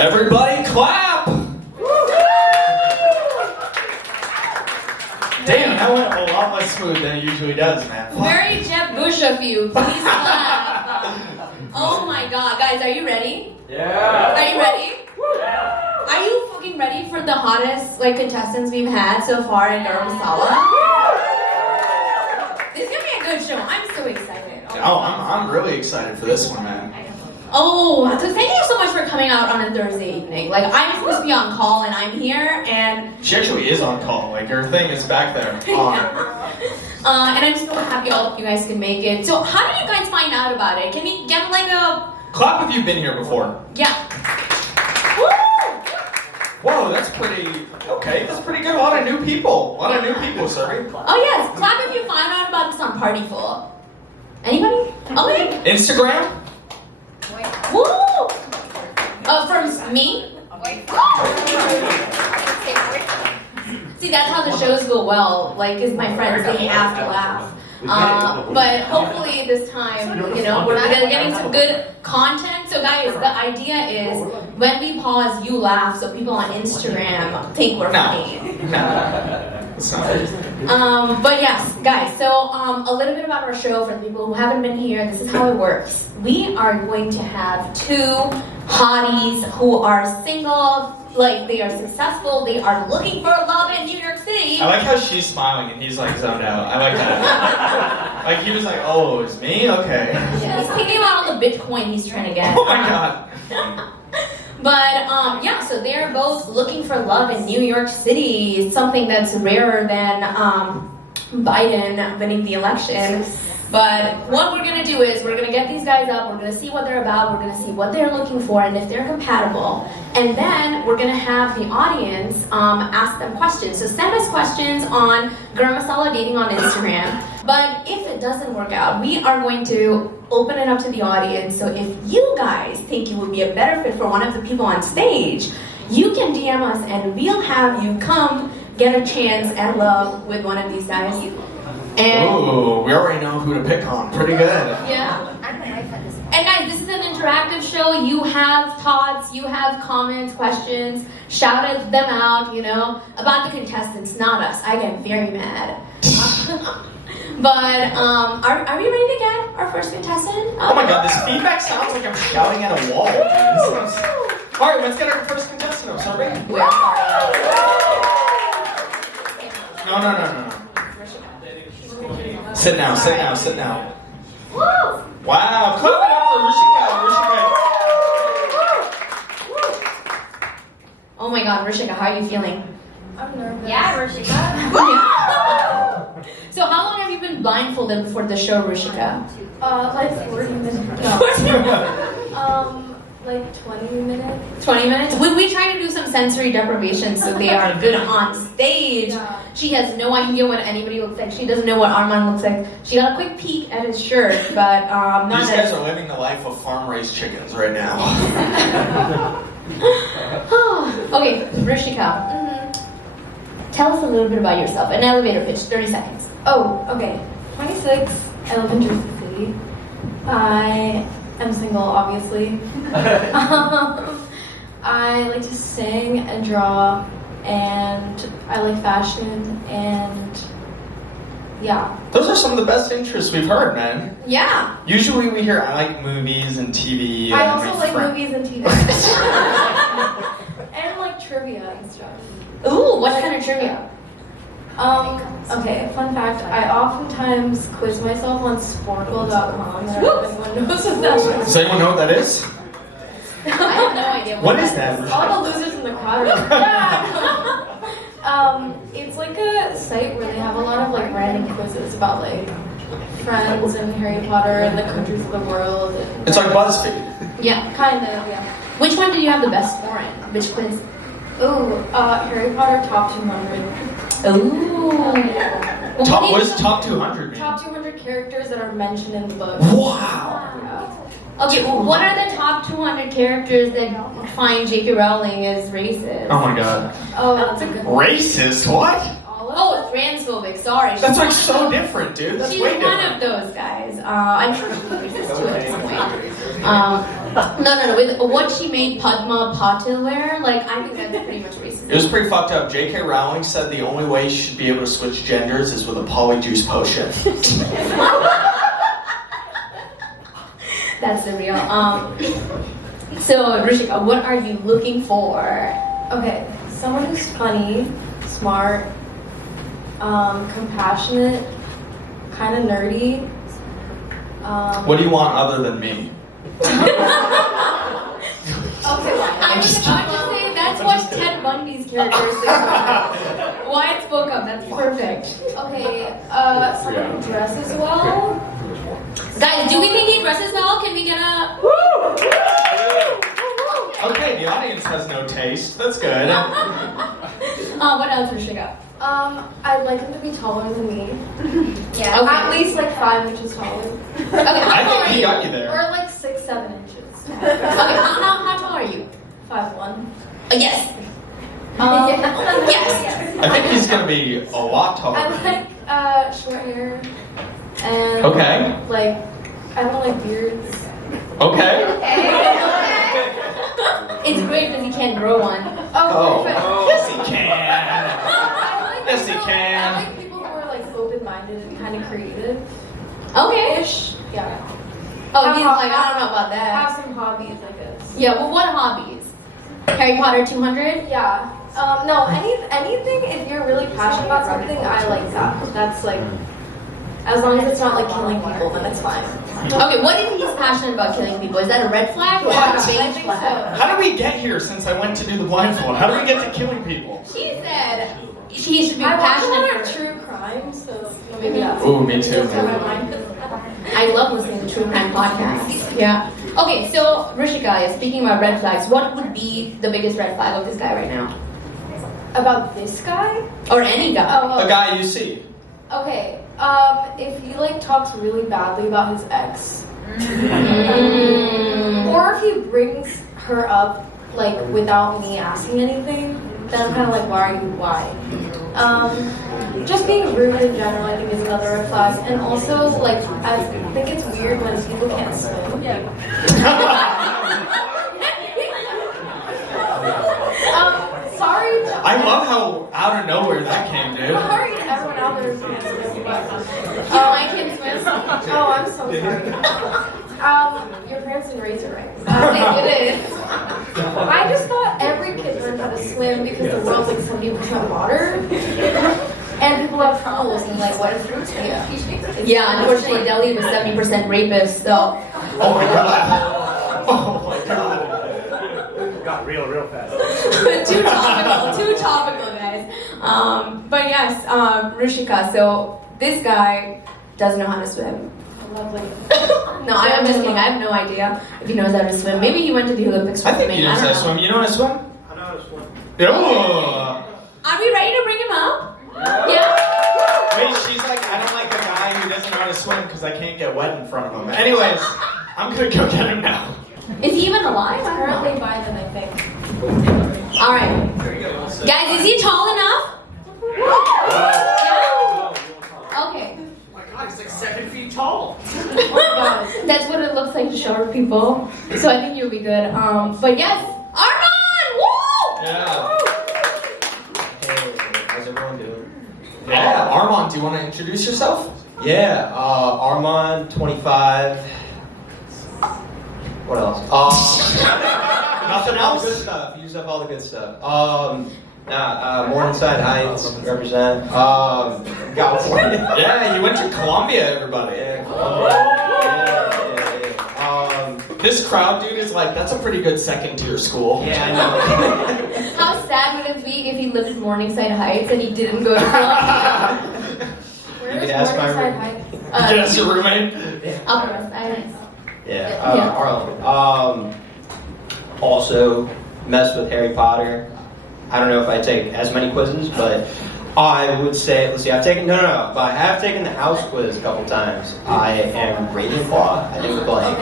Everybody clap! Damn, that went a lot less smooth than it usually does, man. Very Jeb Bush of you. Please clap. Oh my god. Guys, are you ready? Yeah. Are you ready? Are you fucking ready for the hottest contestants we've had so far in Garam Masala? This is gonna be a good show. I'm so excited. Oh, I'm really excited for this one, man. Oh, so thank you so much for coming out on a Thursday evening. Like, I'm supposed to be on call and I'm here and... She actually is on call. Like, her thing is back there. And I'm so happy all of you guys can make it. So how did you guys find out about it? Can we get like a... Clap if you've been here before. Yeah. Whoa, that's pretty... Okay, that's pretty good. A lot of new people. A lot of new people, sorry. Oh yes, clap if you found out about this on Partyful. Anybody? Okay. Instagram? Woo! From me? See, that's how the shows go well. Like, is my friends, they have to laugh. But hopefully this time, you know, we're getting some good content. So guys, the idea is when we pause, you laugh so people on Instagram think we're funny. No. It's not. But yes, guys, so a little bit about our show for the people who haven't been here. This is how it works. We are going to have two hotties who are single, like they are successful, they are looking for love in New York City. I like how she's smiling and he's like zoned out. I like that. Like he was like, oh, it's me? Okay. Yeah, he's thinking about all the Bitcoin he's trying to get. Oh my god. But yeah, so they're both looking for love in New York City. It's something that's rarer than Biden winning the election. But what we're gonna do is we're gonna get these guys up, we're gonna see what they're about, we're gonna see what they're looking for and if they're compatible. And then we're gonna have the audience ask them questions. So send us questions on Garam Masala Dating on Instagram. But if it doesn't work out, we are going to open it up to the audience. So if you guys think you would be a better fit for one of the people on stage, you can DM us and we'll have you come get a chance at love with one of these guys. Ooh, we already know who to pick on. Pretty good. Yeah. And guys, this is an interactive show. You have thoughts, you have comments, questions. Shout them out, you know, about the contestants, not us. I get very mad. But are we ready to get our first contestant? Oh my god, this feedback sounds like I'm shouting at a wall. Alright, let's get our first contestant. I'm sorry. We're sorry. No. Sit now. Woo! Wow, clap it up for Rishika. Oh my god, Rishika, how are you feeling? I'm nervous. Yeah, Rishika. So how long have you been blindfolded before the show, Rishika? Like 40 minutes. Like 20 minutes. 20 minutes? We try to do some sensory deprivation so they are good on stage. Yeah. She has no idea what anybody looks like. She doesn't know what Armand looks like. She got a quick peek at his shirt, but not These guys are living the life of farm-raised chickens right now. Okay, Rishika. Tell us a little bit about yourself. An elevator pitch, 30 seconds. Oh, okay. 26. I live in Jersey City. I am single, obviously. I like to sing and draw, and I like fashion, and yeah. Those are some of the best interests we've heard, man. Yeah. Usually we hear I like movies and TV. I also like movies and TV. And like trivia and stuff. Ooh, what kind of trivia? Okay, fun fact, I oftentimes quiz myself on sporkle.com and everyone knows what that is. Does anyone know what that is? I have no idea What is that? All the losers in the crowd are it's like a site where they have a lot of like random quizzes about like Friends and Harry Potter and the countries of the world. And, It's like BuzzFeed. Yeah. kind of, yeah. Which one did you have the best score in? Which quiz? Ooh, Harry Potter top 200. Ooh. What is top 200 mean? Top 200 characters that are mentioned in the book. Wow. Yeah. Okay, what are the top 200 characters that find J.K. Rowling as racist? Oh my god. Oh, that's a good one. Racist? What? All of Oh, transphobic, sorry. That's like so different, dude. That's She's way one different. of those guys. I'm sure she's racist too at this point. No. With what she made Padma Patil wear, like I think that's pretty much racist. It was pretty fucked up. J.K. Rowling said the only way she should be able to switch genders is with a polyjuice potion. That's the real. So Rishika, what are you looking for? Okay, someone who's funny, smart, compassionate, kind of nerdy. What do you want other than me? Okay, I was about to say that's what Ted Bundy's characteristics are. Wyatt spoke up. That's perfect. Okay, someone who dresses well. Guys, do we think he dresses well? Can we get a? Okay, the audience has no taste. That's good. What else, Rishika? I'd like him to be taller than me. Yeah. Okay. At least like 5 inches taller. Okay. I How tall think are he you? got you there. Or like 6-7 inches. Okay. How tall are you? 5'1". Yes. Yes. I think he's gonna be a lot I taller. like short hair. And Okay. like I don't like beards. Okay. It's great because he can't grow one. Oh. Perfect. Yes, he can. I like Yes, he people- can. I like people who are like open-minded and kind of creative. Okay. Ish. Yeah. Oh, he's like, I don't know about that. Have some hobbies, I guess. Yeah, well, what hobbies? Harry Potter 200? Yeah. No, anything if you're really passionate about something, I like that. That's like, as long as it's not like killing people, then it's fine. Okay, what if he's passionate about killing people? Is that a red flag or Yeah, a I beige think flag? How did we get here since I went to do the blindfold? How did we get to killing people? She said he should be I watch a passionate lot of for... true crime, so maybe that's. Ooh, me too. That's where my mind is. I love listening to true crime podcasts. Yeah. Okay, so Rishika, speaking about red flags, what would be the biggest red flag of this guy right now? About this guy? Or any guy? A guy you see. Okay. If he like talks really badly about his ex, or if he brings her up like without me asking anything, then I'm kind of like, why? Just being rude in general, I think is another red flag, and also like I think it's weird when people can't swim. Sorry. I love how out of nowhere that came, dude. Sorry to everyone out there who can't swim, but You know I can swim? oh, I'm so sorry. Your parents didn't raise you right. They did. I just thought every kid learned how to swim because the world's like 70% water. And people have pools and like what if Yeah, unfortunately Delhi was 70% rapist, so... Oh my god. Oh my god. Got real fast. too topical, guys. But yes, Rishika, so this guy doesn't know how to swim. Lovely. No, I'm just kidding. I have no idea if he knows how to swim. Maybe he went to the Olympics for I think swimming. you know how to don't know. swim. You know how to swim? I know how to swim. Oh. Are we ready to bring him up? Yeah? Wait, she's like, I don't like the guy who doesn't know how to swim because I can't get wet in front of him. Anyways, I'm gonna go get him now. Is he even alive? I don't know. Currently by then, I think. All right. Guys, is he tall enough? Yeah? Okay. Oh my god, he's like 7 feet tall. That's what it looks like to short people. So I think you'll be good. But yes, Armand! Woo! Yeah. Hey, how's everyone doing? Yeah, Armand, do you want to introduce yourself? Yeah, Armand, 25. What else? Nothing all the else? good stuff. Use up all the good stuff. Morningside Heights, represent. California. Yeah, you went to Columbia, everybody. Yeah, Columbia. This crowd, dude, is like, that's a pretty good second tier school. Yeah, I know. How sad would it be if he lived in Morningside Heights and he didn't go to Columbia? Where You is could ask my Morningside room. Heights? Yes, your roommate. Upper West Side. Yeah, Arlen. Also, mess with Harry Potter. I don't know if I take as many quizzes, but I would say, let's see, but I have taken the house quiz a couple times. I am Ravenclaw. I think with like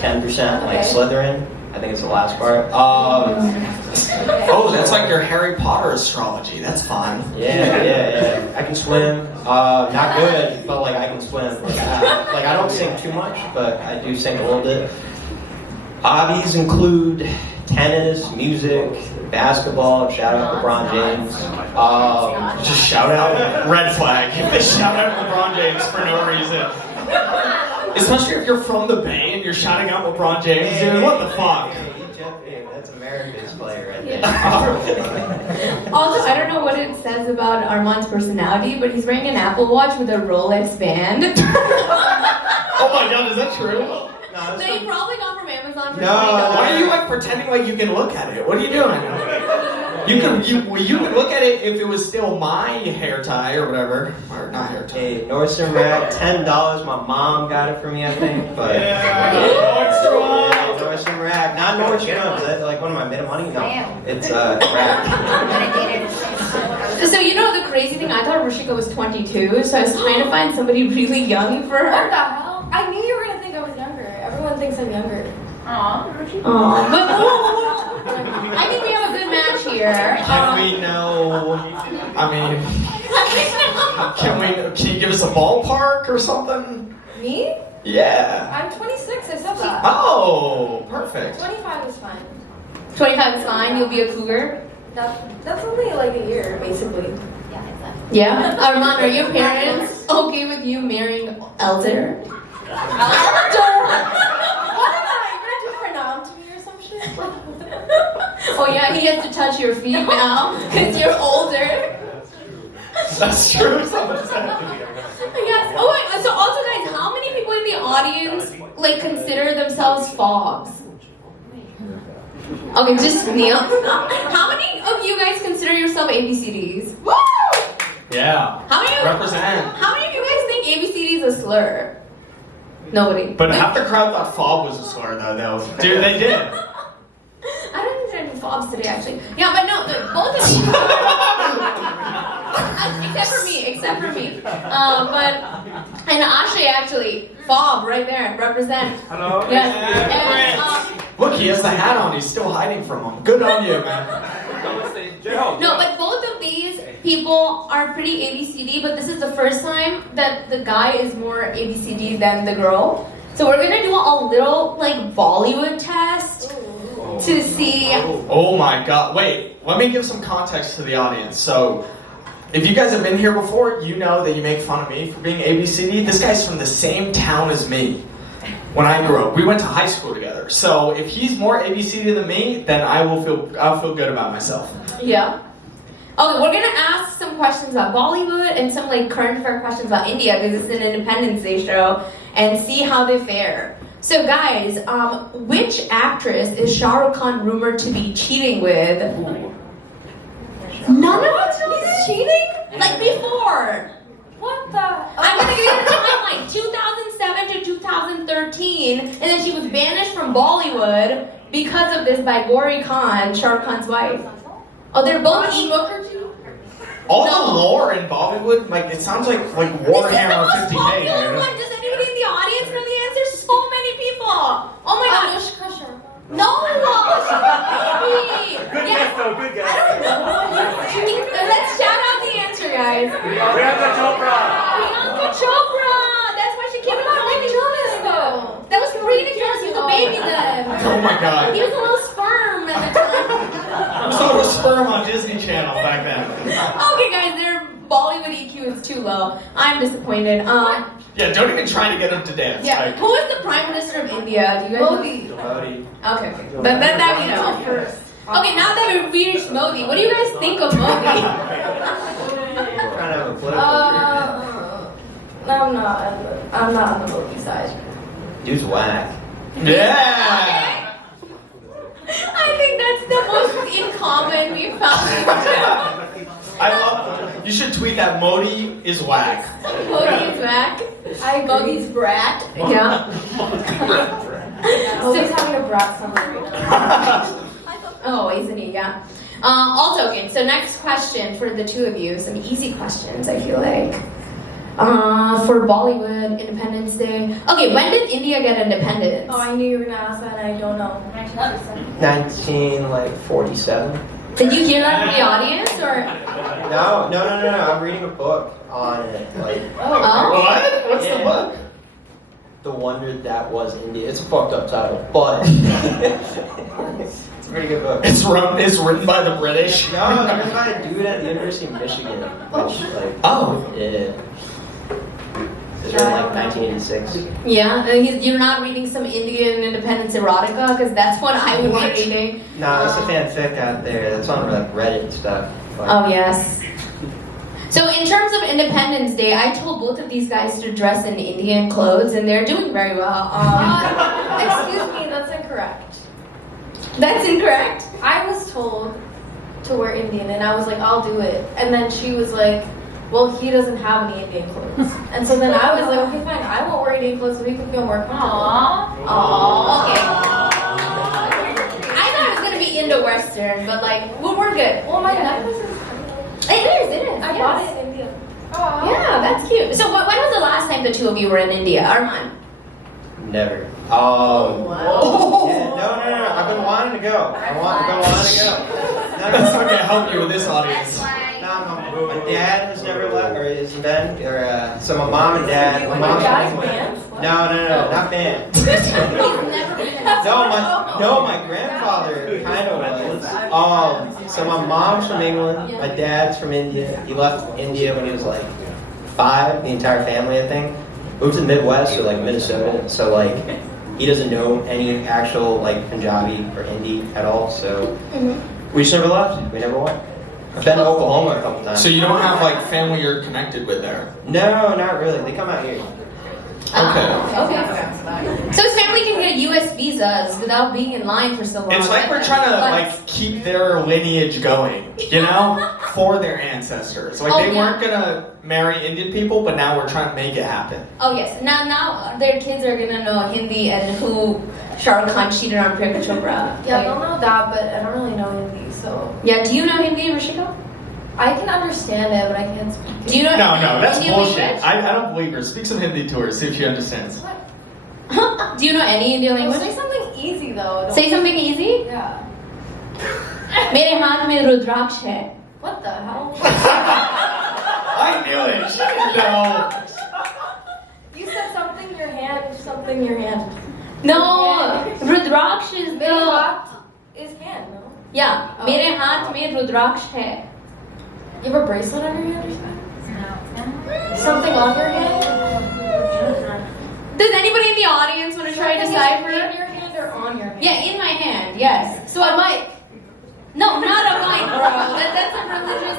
10% like Slytherin. I think it's the last part. Oh, that's like your Harry Potter astrology. That's fun. Yeah. I can swim. Not good, but like I can swim. Like I don't sink too much, but I do sink a little bit. Hobbies include tennis, music, basketball. Shout out LeBron James. Just shout out red flag. Shout out LeBron James for no reason. Especially if you're from the Bay and you're shouting out LeBron James, dude. What the fuck? That's America's player right there. Also, I don't know what it says about Armand's personality, but he's wearing an Apple Watch with a Rolex band. Oh my god, is that true? That he probably got from Amazon for No. $20. Why are you like pretending like you can look at it? What are you doing? You could look at it if it was still my hair tie or whatever, or not hair tie. Hey, Nordstrom rack, $10. My mom got it for me, I think. But Nordstrom rack, not Nordstrom. That's like one of my bit of money. No, it's rack. So you know the crazy thing? I thought Rushika was 22, so I was trying to find somebody really young for What her. the hell? I knew you were gonna think I was younger. Everyone thinks I'm younger. Aw, but I think we have a good match here. Can we know? I mean, can you give us a ballpark or something? Me? Yeah. I'm 26. I said that. Oh, perfect. 25 is fine. 25 is fine. You'll be a cougar. That's only like a year, basically. Yeah. Armand, are your parents okay with you marrying Elder? What am I? You're gonna do pronoun to me or some shit? Oh yeah, he has to touch your feet now because you're older. That's true. Someone said. Yes. Oh, wait, so also guys, how many people in the audience like consider themselves fobs? Okay, just Neil. How many of you guys consider yourself ABCDs? Woo! Yeah. How many? Represent. How many of you guys think ABCD is a slur? Nobody. But half the crowd thought fob was a slur, though. Dude, they did. I don't think there are any fobs today, actually. Yeah, but no, both of you. Except for me. And Ashley, actually, fob right there, represent. Hello? Yes. And, Look, he has the hat on. He's still hiding from him. Good on you, man. no, but both of these people are pretty ABCD, but this is the first time that the guy is more ABCD than the girl. So we're gonna do a little like Bollywood test to see. Oh my god. Wait, let me give some context to the audience. So, if you guys have been here before, you know that you make fun of me for being ABCD. This guy's from the same town as me. When I grew up, we went to high school together. So if he's more ABCD than me, then I'll feel good about myself. Yeah. Okay, we're gonna ask some questions about Bollywood and some like current affair questions about India because it's an Independence Day show, and see how they fare. So guys, which actress is Shah Rukh Khan rumored to be cheating with? None of us know he's cheating? Like before. What the? I'm gonna give you the timeline, 2007 to 2013, and then she was banished from Bollywood because of this by Gauri Khan, Shah Rukh Khan's wife. Oh, they're both equal. All the lore in Bollywood, like it sounds like Warhammer 50K. Popular one. Does anybody in the audience know the answer? So many people. Oh my god. Anushka Sharma. No, baby. Good Yes. guess though, good guess. I don't know. Let's shout out the answer, guys. Priyanka Chopra. Priyanka Chopra. That's why she came out like though. That was pre-Nicholas. He was a baby then. Oh my god. He was a little sperm at the time. I saw a sperm on Disney Channel back then. Okay, guys, their Bollywood EQ is too low. I'm disappointed. Yeah, don't even try to get him to dance. Yeah. Like, Who is the Prime Minister of India? Do you guys Modi. Modi. know? Okay. That we know. Okay, now that we've reached Modi, what do you guys think of Modi? Trying to have a political I'm not on the Modi side. career. Dude's whack. yeah. I think that's the most in common we've found. I love. You should tweet that Modi is whack. Modi is back. Modi's brat. Yeah. Modi's having a brat summer right now. Oh, isn't he? Yeah. All token. So next question for the two of you. Some easy questions, I feel like. For Bollywood, Independence Day. Okay, when did India get independence? Oh, I knew you were gonna ask that, and I don't know. 1947. Did you hear that from the audience, or? No. I'm reading a book on it. Like, Oh. What? What's the book? The Wonder That Was India. It's a fucked up title, but it's a pretty good book. It's written by the British. No, it's written by a dude at the University of Michigan. Which, like, Oh. yeah. It's written like 1986. Yeah, you're not reading some Indian independence erotica because that's what I would be reading. No, it's a fanfic out there. That's on like Reddit and stuff. But Oh yes. So in terms of Independence Day, I told both of these guys to dress in Indian clothes, and they're doing very well. Excuse me, that's incorrect. That's incorrect. I was told to wear Indian, and I was like, I'll do it. And then she was like, well, he doesn't have any Indian clothes. And so then I was like, okay, fine, I won't wear Indian clothes so he can feel more comfortable. Aww. Okay. I thought it was gonna be Indo-Western, but like, we're good. Well, my necklace is. It is. I bought it in India. Oh. Yeah, that's cute. So when was the last time the two of you were in India, Arman? never. Wow. Yeah, no. I've been wanting to go. I've been wanting to go. That's not gonna help you with this audience. No, my dad has never left, or hasn't been, or so my mom and dad. My mom's from England. No, not band. He's never been in My grandfather kind of was. So my mom's from England, my dad's from India. He left India when he was like 5, the entire family, I think. Moved to the Midwest, or like Minnesota, so like he doesn't know any actual like Punjabi or Hindi at all, so we just never left. We never went. I've been to Oklahoma a couple times. So you don't have like family you're connected with there? No, not really. They come out here. Okay. So his family can get U.S. visas without being in line for so long. It's like we're trying to like keep their lineage going, you know, for their ancestors. Like they weren't gonna marry Indian people, but now we're trying to make it happen. Oh yes. Now their kids are gonna know Hindi and who Shah Rukh Khan cheated on Priyanka Chopra. Yeah, they'll know that, but I don't really know Hindi, so. Yeah. Do you know Hindi, Rishika? I can understand it, but I can't speak it. Do you know? No, that's Indian bullshit. language? I don't believe her. Speak some Hindi to her, see if she understands. Do you know any Indian language? Say something easy though. Say something easy. Yeah. मेरे हाथ में रुद्राक्ष है. What the hell? I knew it. She didn't know. You said something in your hand, something in your hand. No, rudraksha is Maybe the. left is hand, no? Yeah, मेरे हाथ में रुद्राक्ष है. You have a bracelet on your hand or something? Something on your hand? Does anybody in the audience want to try to In decipher? your hand or on your hand? Yeah, in my hand, yes. So a mic. No, not a mic, bro. That's a religious.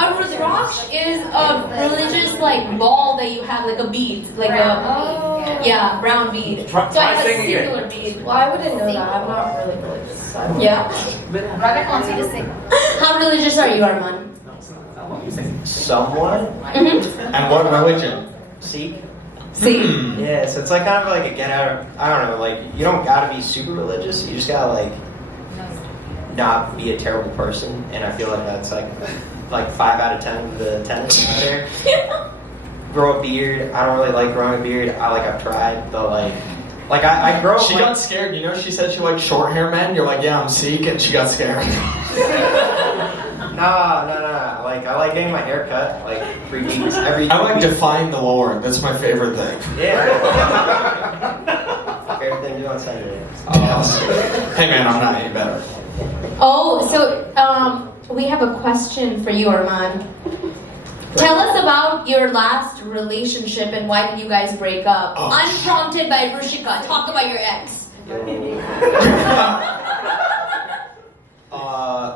A rudraksh is a religious like ball that you have, like a bead, like a brown bead. So I have a singular bead. Well, I wouldn't know that. I'm not really religious. So I don't Yeah. How religious are you, Arman? Somewhat. And what religion? Sikh. See. Yeah, so it's like kind of like a get out of, I don't know, like you don't gotta be super religious, you just gotta like not be a terrible person, and I feel like that's like 5 out of 10 of the tenets there. Grow a beard. I don't really like growing a beard. I've tried, but like I grow. She got scared. You know, she said she liked short hair men. You're like, yeah, I'm Sikh, and she got scared. Nah. Like I like getting my hair cut like 3 weeks every. I like defying the Lord. That's my favorite thing. Yeah. Favorite thing to do on Sunday. Hey man, I'm not any better. Oh, so we have a question for you, Arman. Tell us about your last relationship and why did you guys break up? Oh. Unprompted by Rushika. Talk about your ex.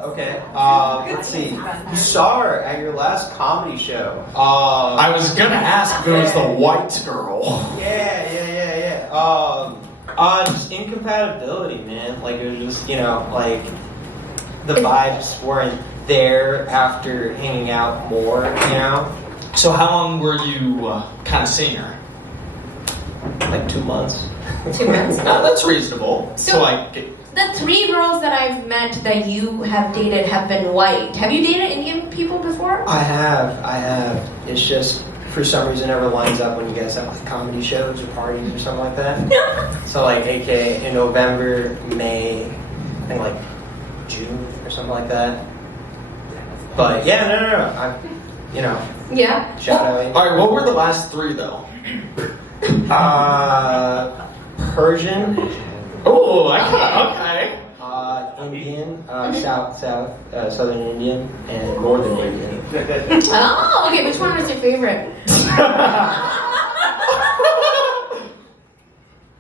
Okay. Let's see. You saw her at your last comedy show. I was gonna ask if it was the white girl. Yeah. Just incompatibility, man. Like it was just, like the vibes weren't there after hanging out more, So how long were you kind of seeing her? Like 2 months. 2 months. No, that's reasonable. So- like, The 3 girls that I've met that you have dated have been white. Have you dated Indian people before? I have. It's just for some reason never lines up when you guys have like comedy shows or parties or something like that. So like AK in November, May, I think like June or something like that. But yeah, no. Yeah. Shout out. all right, what were the last 3 though? Persian, Oh, okay. Indian, Southern Indian, and Northern Indian. Oh, okay. Which one was your favorite?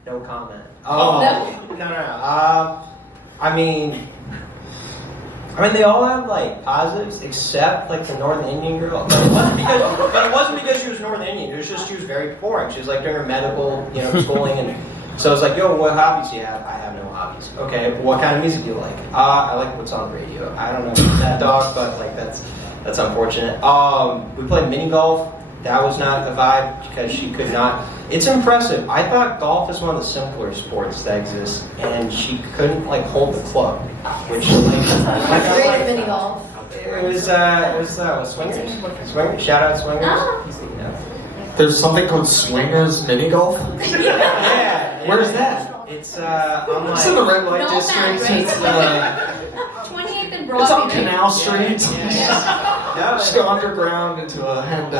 No comment. Oh. No. I mean, they all have like positives, except like the Northern Indian girl. But it wasn't because she was Northern Indian. It was just she was very boring. She was like doing her medical, schooling, and so I was like, "Yo, what hobbies do you have?" I have no hobbies. Okay, well, what kind of music do you like? I like what's on the radio. I don't know about that dog, but like that's unfortunate. We played mini golf. That was not a vibe because she could not. It's impressive. I thought golf is one of the simpler sports that exists, and she couldn't like hold the club, which like Great at mini golf. it was swingers. Swingers. Shout out swingers. Ah. There's something called swingers mini golf. Yeah. Where's that? It's on It's in the like. red light No district. offense, right? It's 28th and Broadway. it's on right? Canal Street. No, Just go underground into a and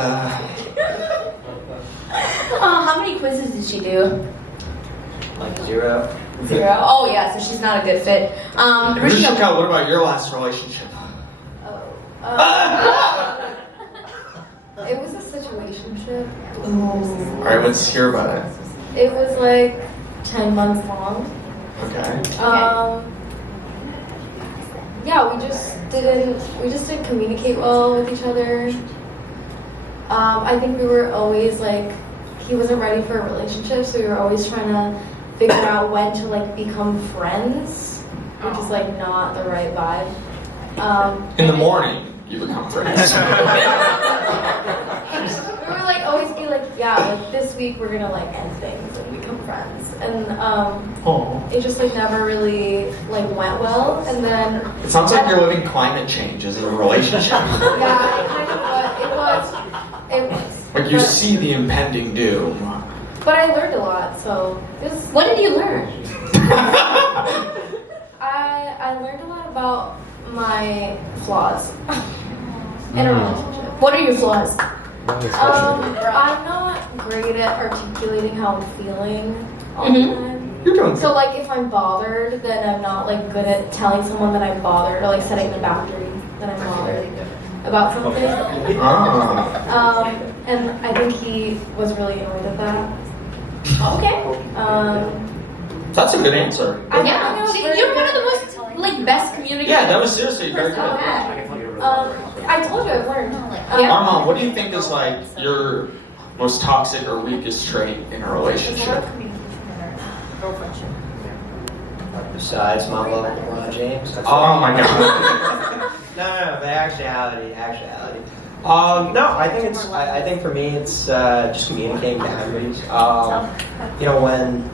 How many quizzes did she do? like 0. 0. Oh yeah, so she's not a good fit. Rishika, Rishika, what about your last relationship? It was a situationship. All right, let's hear about it. It was like 10 months long. Okay. Yeah, we just didn't communicate well with each other. I think we were always like, he wasn't ready for a relationship, so we were always trying to figure out when to like become friends, which is like not the right vibe. In the morning, you become friends. We were like always be like, yeah, like this week we're gonna like end things and become friends, and Oh. it just like never really like went well, and then It sounds like you're living climate change as a relationship. yeah, it kind of was. Like you But- see the impending doom. But I learned a lot, so it was. what did you learn? I learned a lot about my flaws in a relationship. What are your flaws? I'm not great at articulating how I'm feeling all the time. You're doing So like if I'm bothered, then I'm not like good at telling someone that I'm bothered or like setting the boundary that I'm bothered about something. Ah. And I think he was really annoyed at that. Okay. That's a good answer. Yeah. See, you're one of the most like best communicators. Yeah, that was seriously very person I've good. had. I told you I've learned. Yeah. Armand, what do you think is like your most toxic or weakest trait in a relationship? Besides my love of LeBron James. Oh my god. No, but actuality. No, I think I think for me it's just communicating boundaries. When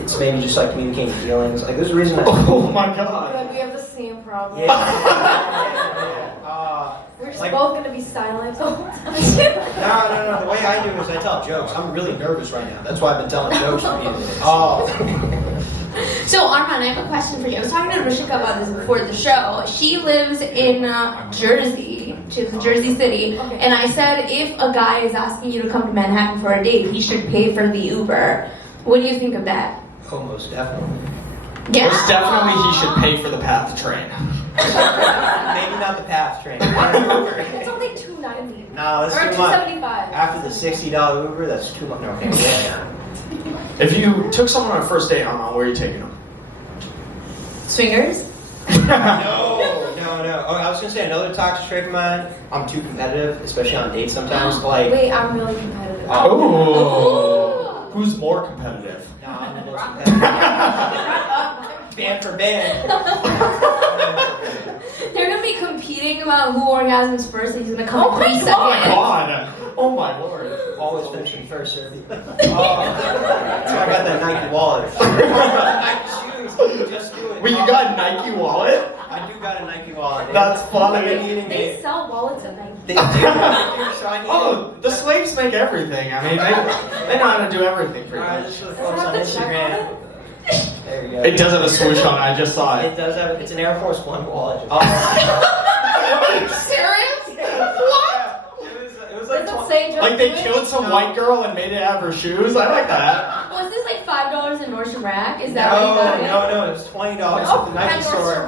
it's maybe just like communicating feelings. Like there's a reason. Oh my god. Good, we have the same problem. We're just Like- both gonna be silent the whole time. No. The way I do it is I tell jokes. I'm really nervous right now. That's why I've been telling jokes for people. So Armand, I have a question for you. I was talking to Rishika about this before the show. She lives in Jersey. She's in Jersey City. Okay. And I said if a guy is asking you to come to Manhattan for a date, he should pay for the Uber. What do you think of that? Almost definitely. Yeah. Most definitely he should pay for the PATH train. Maybe not the PATH train. It's only $2.90. No, that's Or too much. $2.75. After the $60 Uber, that's too much. No, okay, yeah. If you took someone on a first date, Armand, where are you taking them? Swingers? No. Oh, I was gonna say another toxic trait of mine. I'm too competitive, especially on dates sometimes. Like, Wait, I'm really competitive. Oh. Who's more competitive? no, I'm the most competitive. Band for band. They're gonna be competing about who orgasms first. And he's gonna come Oh in my 3 seconds. god! Oh my lord. Always finishing first, sir. I got that Nike wallet. Nike shoes. Just do it. Wait, you got a Nike wallet? I do got a Nike wallet. That's funny. I've been eating They it. sell wallets at Nike. They do. They're shiny. Oh, the slaves make everything. I mean, they know how to do everything pretty Alright, much. this is Does it folks on have the check on Instagram. it? There we go. It does have a swoosh on it, I just saw It it. does have. It's an Air Force One wallet. Are you serious? What? It was like Does it say just Like they do it? killed some white girl and made it out of her shoes. I like that. Was this like $5 in Nordstrom Rack? Is that what you got it? No, it was $20 at the Nike store.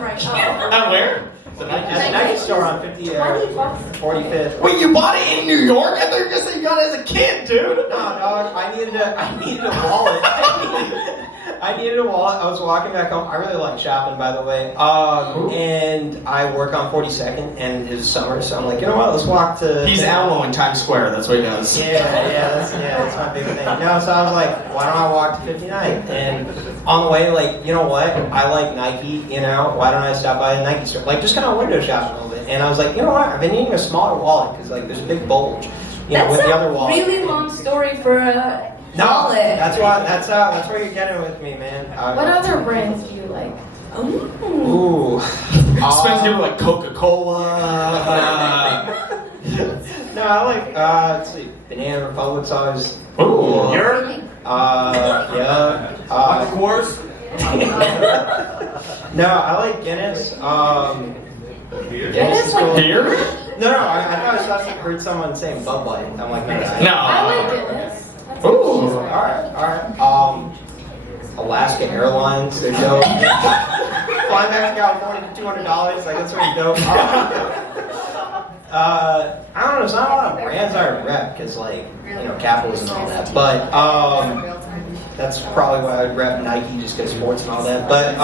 At where? The Nike. At the Nike store on 45th. Wait, you bought it in New York? I thought you were gonna say you got it as a kid, dude. No, dog. I needed a wallet. I needed a wallet. I was walking back home. I really like shopping, by the way. And I work on 42nd, and it was summer, so I'm like, you know what? Let's walk to. He's Elmo in Times Square. That's what he does. That's my big thing. No, so I was like, why don't I walk to 59th? And on the way, like, you know what? I like Nike. You know, why don't I stop by a Nike store? Like, just kind of window shop a little bit. And I was like, you know what? I've been needing a smaller wallet because like there's a big bulge, you know, with the other wallet. That's a really long story for a No, wallet. that's where you're getting with me, man. What other brands do you like? Ooh. Spends people like Coca-Cola. No, I like let's see, Banana Republic's always. Ooh. You're Yeah. of course. No, I like Guinness. Guinness, is like cool. Beer? No, I thought I heard someone saying Bud Light. I'm like, no. No. I like Guinness. That's Ooh. All right. Alaska Airlines, they're dope. Flying back to California for $200, like that's pretty dope. I don't know, there's not a lot of brands I rep because, like, you know, capitalism and all that. But that's probably why I would rep Nike just because sports and all that. But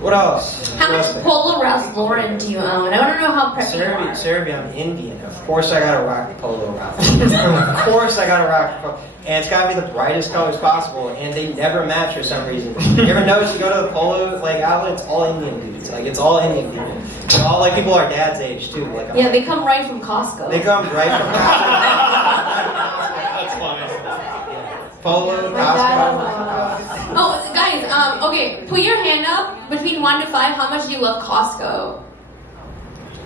what else? How much Polo Ralph Lauren do you own? I want to know how preppy you are. Serbia, I'm Indian. Of course I gotta rock the Polo Ralph. Of course I gotta rock the Polo. And it's gotta be the brightest colors possible, and they never match for some reason. You ever notice you go to the Polo like outlet, it's all Indian dudes. Like it's all Indian people. It's all like people our dad's age too. Like Yeah, they come right from Costco. they come right from That's funny. Polo, My dad Costco. Oh, guys, okay, put your hand up between 1 to 5. How much do you love Costco?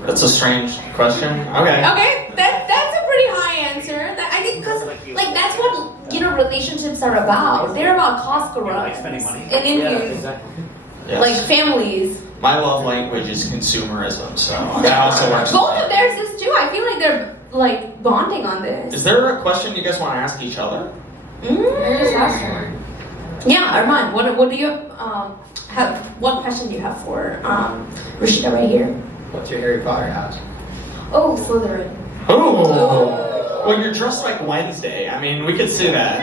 That's a strange question. Okay. Okay, that's a pretty high answer. I think because like that's what relationships are about. They're about Costco runs Like spending money. and Indians, exactly. Yes. like families. My love language is consumerism, so that also works. Both of theirs is too. I feel like they're like bonding on this. Is there a question you guys want to ask each other? I just asked her. Yeah, Armand, what do you have? What question do you have for Rashida right here? What's your Harry Potter house? Oh, Slytherin. Oh. Well, you're dressed like Wednesday. I mean, we could see that.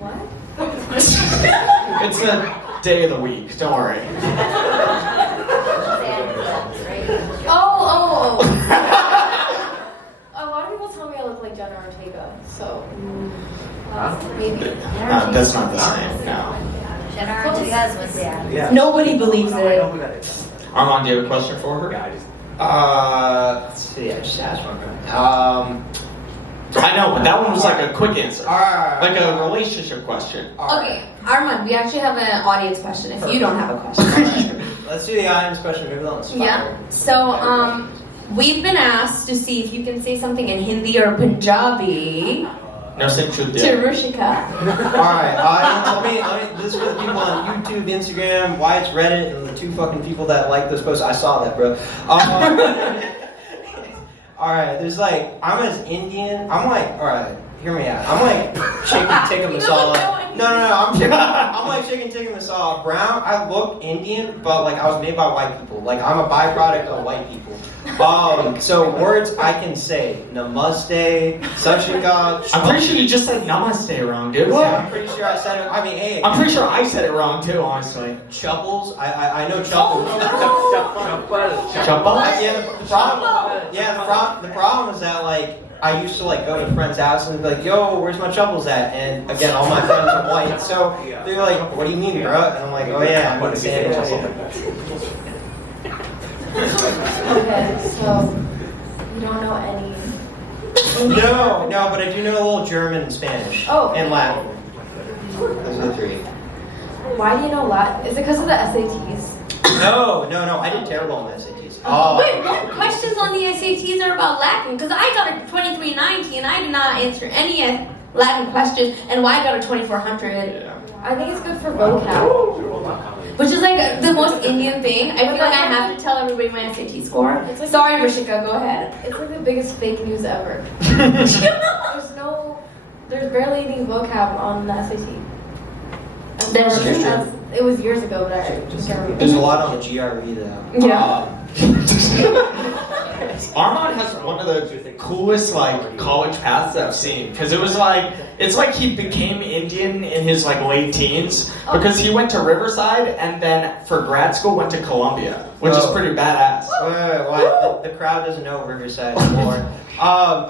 What? It's a day of the week. Don't worry. Oh. A lot of people tell me I look like Jenna Ortega, so maybe. That's not the same. No. Yeah. Nobody believes I know it. who that is. Armand, do you have a question for her? Yeah, I just. Let's see, I just asked one. I know, but that one was like a quick answer. Alright. Like a relationship question. Okay, Armand, we actually have an audience question. If you don't have a question. Alright. Let's do the audience question. Maybe they'll inspire. Yeah. So, we've been asked to see if you can say something in Hindi or Punjabi No, same truth. to Rushika. Alright, audience, let me, this is for the people on YouTube, Instagram, Wyatt's Reddit, and the 2 fucking people that like those posts. I saw that, bro. Alright, there's like, I'm as Indian, I'm like, alright, hear me out. I'm like chicken tikka masala. No, I'm like chicken tikka masala. Brown, I look Indian, but like I was made by white people. Like I'm a byproduct of white people. So words I can say, namaste, sachikal. I'm pretty sure you just said namaste wrong, dude. Yeah, I'm pretty sure I said it. I mean, hey. I'm pretty sure I said it wrong too, honestly. Chupples. I know chupples. Chumpa? The problem is that like I used to like go to friends' house and be like, "Yo, where's my chupples at?" And again, all my friends are white, so they're like, "What do you mean, bro?" And I'm like, "Oh yeah, I'm gonna say it." Okay, so you don't know any. No, but I do know a little German and Spanish. Oh. And Latin. Those are the 3. Why do you know Latin? Is it because of the SATs? No, I did terrible on the SATs. Wait, what questions on the SATs are about Latin? Because I got a 2390 and I did not answer any Latin questions, and why I got a 2400. Yeah. I think it's good for vocab. which is like the most Indian thing. I feel like I have to tell everybody my SAT score. It's like- Sorry, Rishika, go ahead. It's like the biggest fake news ever. There's barely any vocab on the SAT. That's true. It was years ago, but I can't remember. There's a lot on the GRE though. Yeah. Armand has one of the coolest like college paths that I've seen because it was like it's like he became Indian in his like late teens because he went to Riverside and then for grad school went to Columbia, which is pretty badass. Wait, the crowd doesn't know Riverside anymore.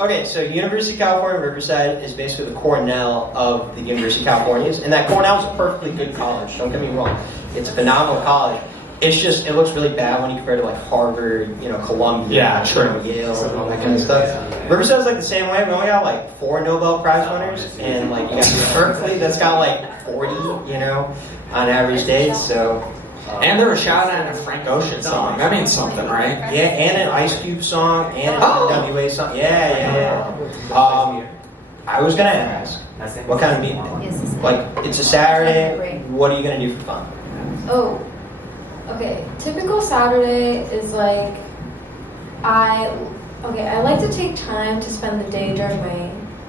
Okay, so University of California, Riverside is basically the Cornell of the University of Californians, and that Cornell is a perfectly good college. Don't get me wrong; it's a phenomenal college. It's just it looks really bad when you compare to like Harvard, Columbia, Yeah, true. Yale, and all that kind of stuff. Riverside's like the same way. We only got like 4 Nobel Prize winners, and like you got Berkeley that's got like 40, on average dates. So. And there was a shout out to Frank Ocean song. That means something, right? Yeah, and an Ice Cube song, and an NWA song. Yeah. I was gonna ask, what kind of meet? Like, it's a Saturday. What are you gonna do for fun? Oh, okay. Typical Saturday is like I like to take time to spend the day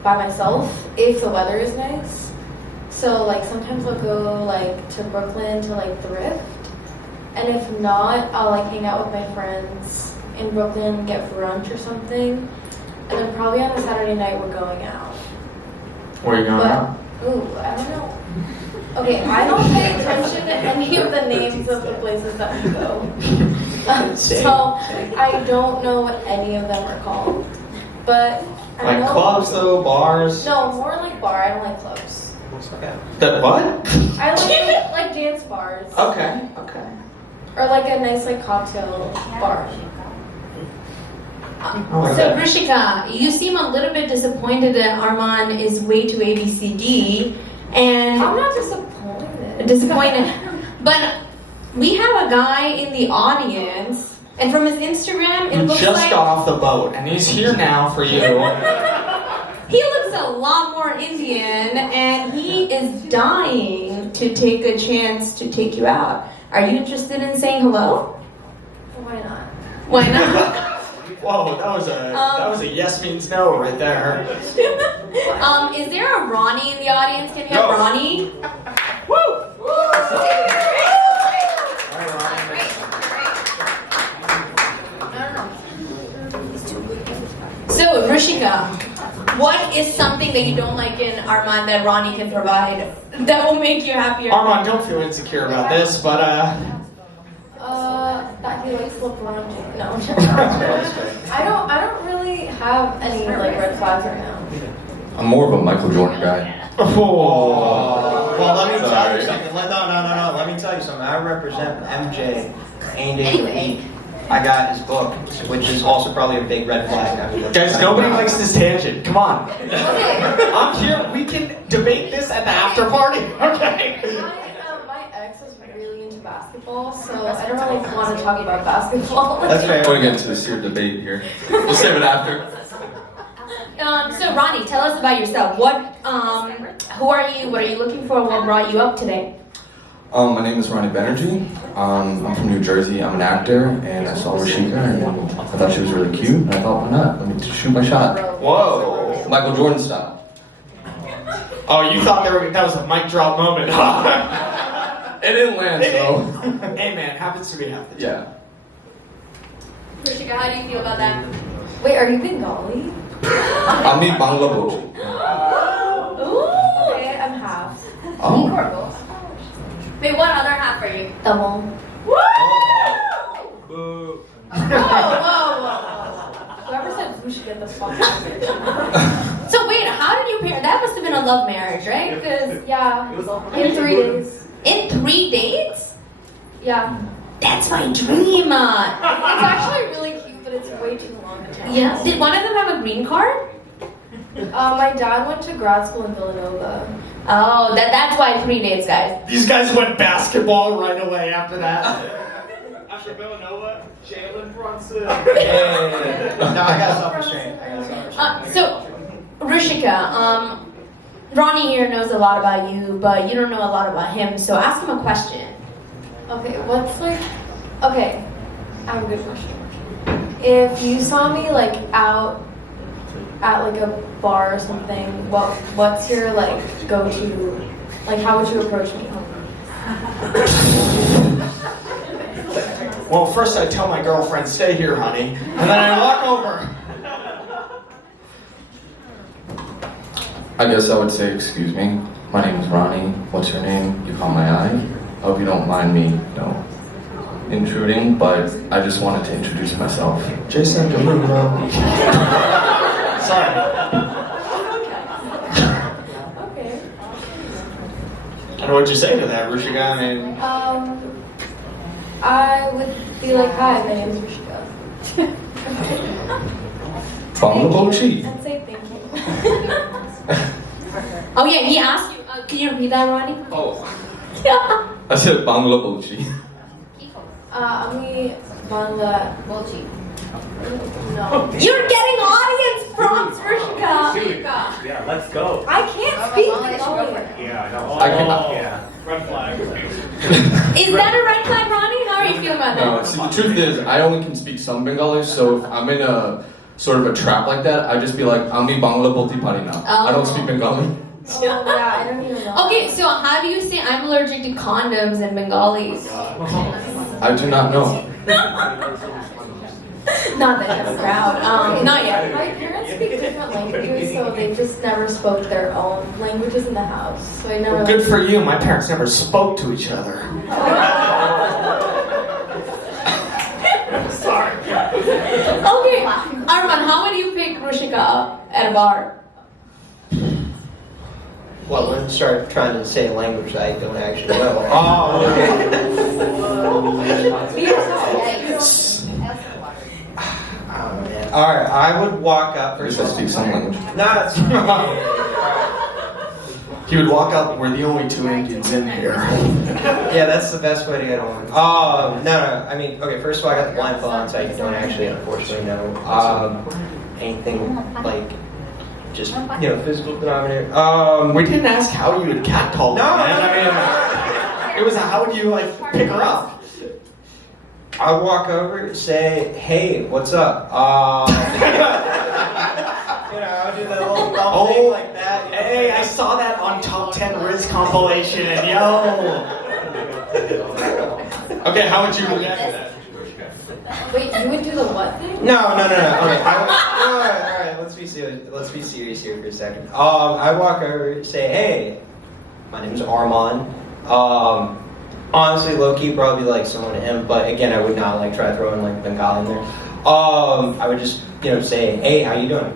by myself if the weather is nice. So like sometimes I'll go like to Brooklyn to like thrift. And if not, I'll like hang out with my friends in Brooklyn and get brunch or something. And then probably on a Saturday night we're going out. Where are you going out? Ooh, I don't know. Okay, I don't pay attention to any of the names of the places that we go. So I don't know what any of them are called. But I Like know clubs though, bars? No, more like bar. I don't like clubs. The what? I like dance bars. Okay. Or like a nice like cocktail bar. So Rishika, you seem a little bit disappointed that Armand is way too ABCD, and I'm not disappointed. But we have a guy in the audience, and from his Instagram, it He looks just like got off the boat and he's here now for you. he looks a lot more Indian, and he is dying to take a chance to take you out. Are you interested in saying hello? Why not? Why not? Whoa, that was a yes means no right there. Is there a Ronnie in the audience? Can we have No. Ronnie? Woo! So, Rishika, what is something that you don't like in Armand that Ronnie can provide that will make you happier? Armand, don't feel insecure about this, but That he likes LeBron James. No, I don't really have any like red flags right now. I'm more of a Michael Jordan guy. Well, let me tell Sorry. you something. No. Let me tell you something. I represent MJ and Anyway. I got his book, which is also probably a big red flag. guys, nobody likes this tangent. Come on. Okay. I'm here. We can debate this at the after party. Okay. My ex is really into basketball, so I don't really want to talk about basketball. That's fair. I want to get into a serious debate here. We'll save it after. So Ronnie, tell us about yourself. Who are you? What are you looking for? What brought you up today? My name is Ronnie Banerjee. I'm from New Jersey. I'm an actor, and I saw Rashika, and I thought she was really cute. And I thought, why not? Let me shoot my shot. Whoa. Michael Jordan style. Oh, you thought that was a mic drop moment. It didn't land, so Hey man, happens to be half the time. yeah. Rishika, how do you feel about that? Wait, are you Bengali? I'm Bangladesh. Ooh. Okay, I'm half. Oh. Wait, what other half are you? Double. Woo! Boo. Whoa. Whoever said we should get this fucking So wait, how did you pair? That must have been a love marriage, right? Because Yeah, in 3 days. in 3 dates? Yeah. That's my dream. It's actually really cute, but it's way too long to tell. Yeah. Did one of them have a green card? My dad went to grad school in Villanova. Oh, that's why 3 dates, guys. These guys went basketball right away after that. After Villanova, Jalen Brunson. Yeah. No, I got self-restraint. So, Rishika, Ronnie here knows a lot about you, but you don't know a lot about him. So ask him a question. Okay, what's like? Okay, I have a good question. If you saw me like out at like a bar or something, what's your like go-to? Like, how would you approach me? Well, first I tell my girlfriend, stay here, honey, and then I walk over. I guess I would say, excuse me, my name is Ronnie. What's your name? You caught my eye. I hope you don't mind me, intruding, but I just wanted to introduce myself. Jason Derulo. Sorry. Okay. And what'd you say to that, Rushika? I mean, I would be like, hi, my name is Rishika. Bangladeshi. And say thank you. Oh yeah, he asked you. Can you repeat that, Ronnie? Oh, Yeah. I said Bangladeshi. Ami Bangla Bolchi. No. You're getting audience prompts, Rishika. Yeah, let's go. I can't speak Bengali. Yeah, I know. I can- Yeah. Red flag. Is that a red flag, Ronnie? How are you feeling about No, that? see, the truth is, I only can speak some Bengali, so if I'm in a sort of a trap like that, I just be like, Ami Bangla Bolti Pari na. I don't speak Bengali. Oh yeah, I don't even know. Okay, so how do you say I'm allergic to condoms in Bengali? I do not know. Not that I'm proud. Not yet. My parents speak different languages, so they just never spoke their own languages in the house. So I never. good for you. My parents never spoke to each other. Sorry. Okay, Arman, how would you pick Rushika up at a bar? Well, let's start trying to say a language I don't actually know. Oh, okay. Be yourself. Oh, man. All right, I would walk up. First, I speak some language. No, it's He would walk up, we're the only two Indians in here. yeah, that's the best way to get on. No. I mean, okay. First of all, I got the blindfold on, so I don't actually, unfortunately, know anything like just physical denominator. We didn't ask how you would catcall No, her, man. no, I mean, it was a how would you like pick her up? I'll walk over, say, "Hey, what's up?" I'll do the whole thing like that. Hey, I saw that on Top 10 Riz compilation, yo. Okay, how would you react to that? Wait, you would do the what thing? No. Okay, all right. Let's be serious. Let's be serious here for a second. I walk over, say, "Hey, my name is Armand." Honestly, low key, probably like someone to him, but again, I would not like try throwing like Bengali in there. I would just say, "Hey, how you doing?"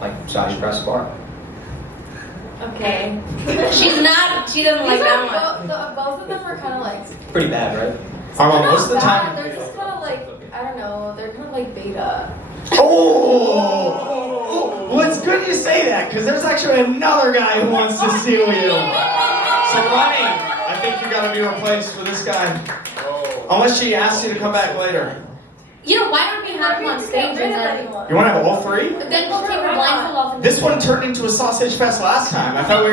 Like Sashi press bar. Okay. She doesn't like that one. Both of them are kind of like. Pretty bad, right? Armand, most of the bad, time. They're just kind of like, I don't know, they're kind of like beta. Oh! Well, it's good you say that, because there's actually another guy who wants to steal you. So, Ronnie, I think you gotta be replaced for this guy. Unless she asks you to come back later. Why don't we have him on stage and then You wanna have all three? then we'll take her blindfold off and This one turned into a sausage fest last time. I thought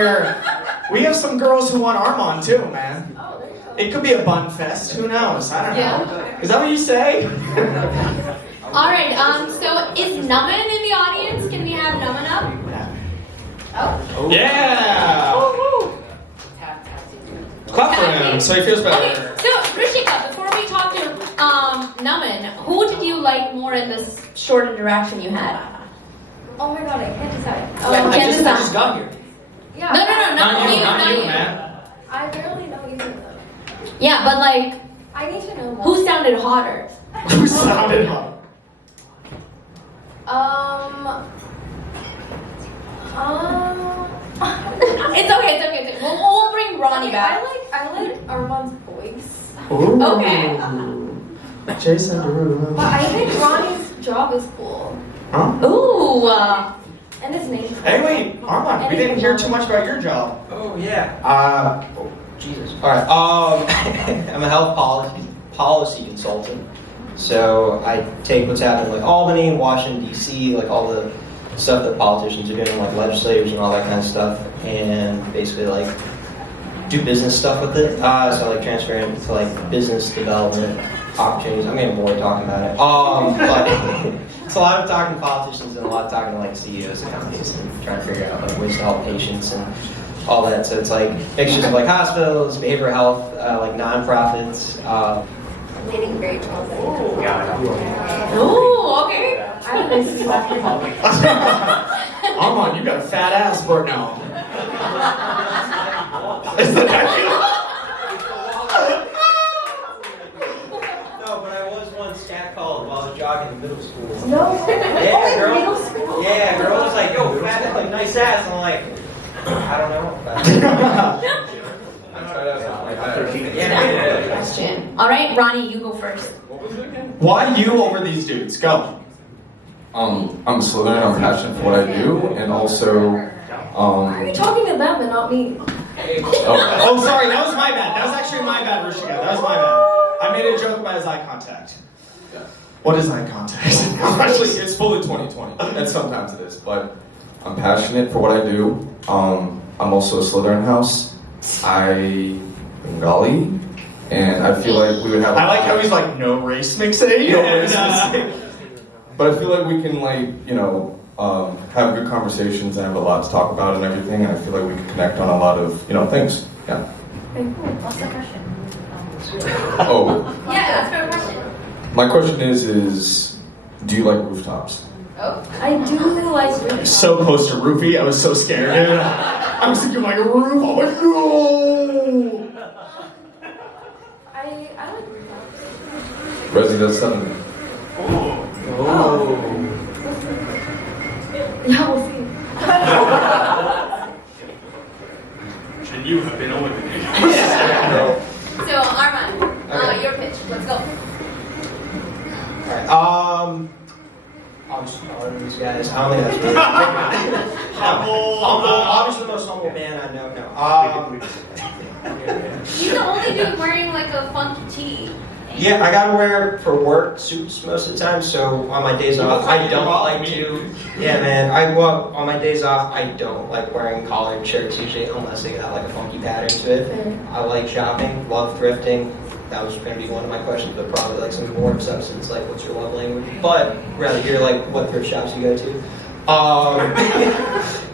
we have some girls who want Armand too, man. Oh, there you go. It could be a bun fest, who knows? I don't know. Is that what you say? Alright, so is Naman in the audience? Can we have Naman up? Yeah! Clap for him so he feels better. Okay, so Rishika, before we talk to Naman, who did you like more in this short interaction you had? Oh my god, I can't decide. I just got here. Yeah. No, Not you, not you. man. I barely know either of them. Yeah, but like, I need to know more. who sounded hotter? Who sounded hot? It's okay. We'll bring Ronnie back. I like Armand's voice. Ooh. Okay. Jason Derulo. But I think Ronnie's job is cool. Huh? Ooh. And his name. Hey, wait, Armand, we didn't hear too much about your job. Oh yeah. Jesus. All right. I'm a health policy consultant. So I take what's happening like Albany, Washington D.C., like all the stuff that politicians are doing, like legislators and all that kind of stuff, and basically like do business stuff with it. So I like transfer it to like business development opportunities. I'm getting bored talking about it. But it's a lot of talking to politicians and a lot of talking to like CEOs of companies and trying to figure out like ways to help patients and all that. So it's like mixtures of like hospitals, behavioral health, like nonprofits. Leading great Ooh, okay. I have this Armand, you got a fat ass right now. Is that No, but I was once catcalled while I was jogging in middle school. No. Yeah, girl. Middle school. Yeah, girl was like, "Yo, fat, like nice ass." And I'm like, I don't know. Yeah. Question. All right, Ronnie, you go first. Why you over these dudes? Go. I'm a Slytherin, I'm passionate for what I do, and also, Why are you talking to them and not me? Oh, sorry, that was my bad. That was actually my bad, Rishika. That was my bad. I made a joke about his eye contact. What is eye contact? Actually, it's fully 2020, and sometimes it is, but I'm passionate for what I do. I'm also a Slytherin house. I'm Bengali, and I feel like we would have. I like how he's like, no race mixing. No race mixing. But I feel like we can have good conversations and have a lot to talk about and everything, and I feel like we can connect on a lot of things. Yeah. Okay, cool. What's the question? Oh, Yeah, that's my question. my question is, do you like rooftops? Oh. I do like rooftops. So close to roofie, I was so scared. Dude. I was thinking like a roof. I'm like, no. I like rooftops. Resi does something. Oh. Yeah, we'll see. And you have been eliminated. So, Armand, your pitch. Let's go. Alright, I'll just follow these guys. I don't think that's really humble. Obviously the most humble man I know. No. He's the only dude wearing like a funky tee. Yeah, I gotta wear for work suits most of the time. So on my days off, I don't like to. Yeah, man. On my days off, I don't like wearing collared shirts usually, unless they got like a funky pattern to it. I like shopping, love thrifting. That was going to be one of my questions, but probably like some more substance, like what's your love language? But rather hear like what thrift shops you go to.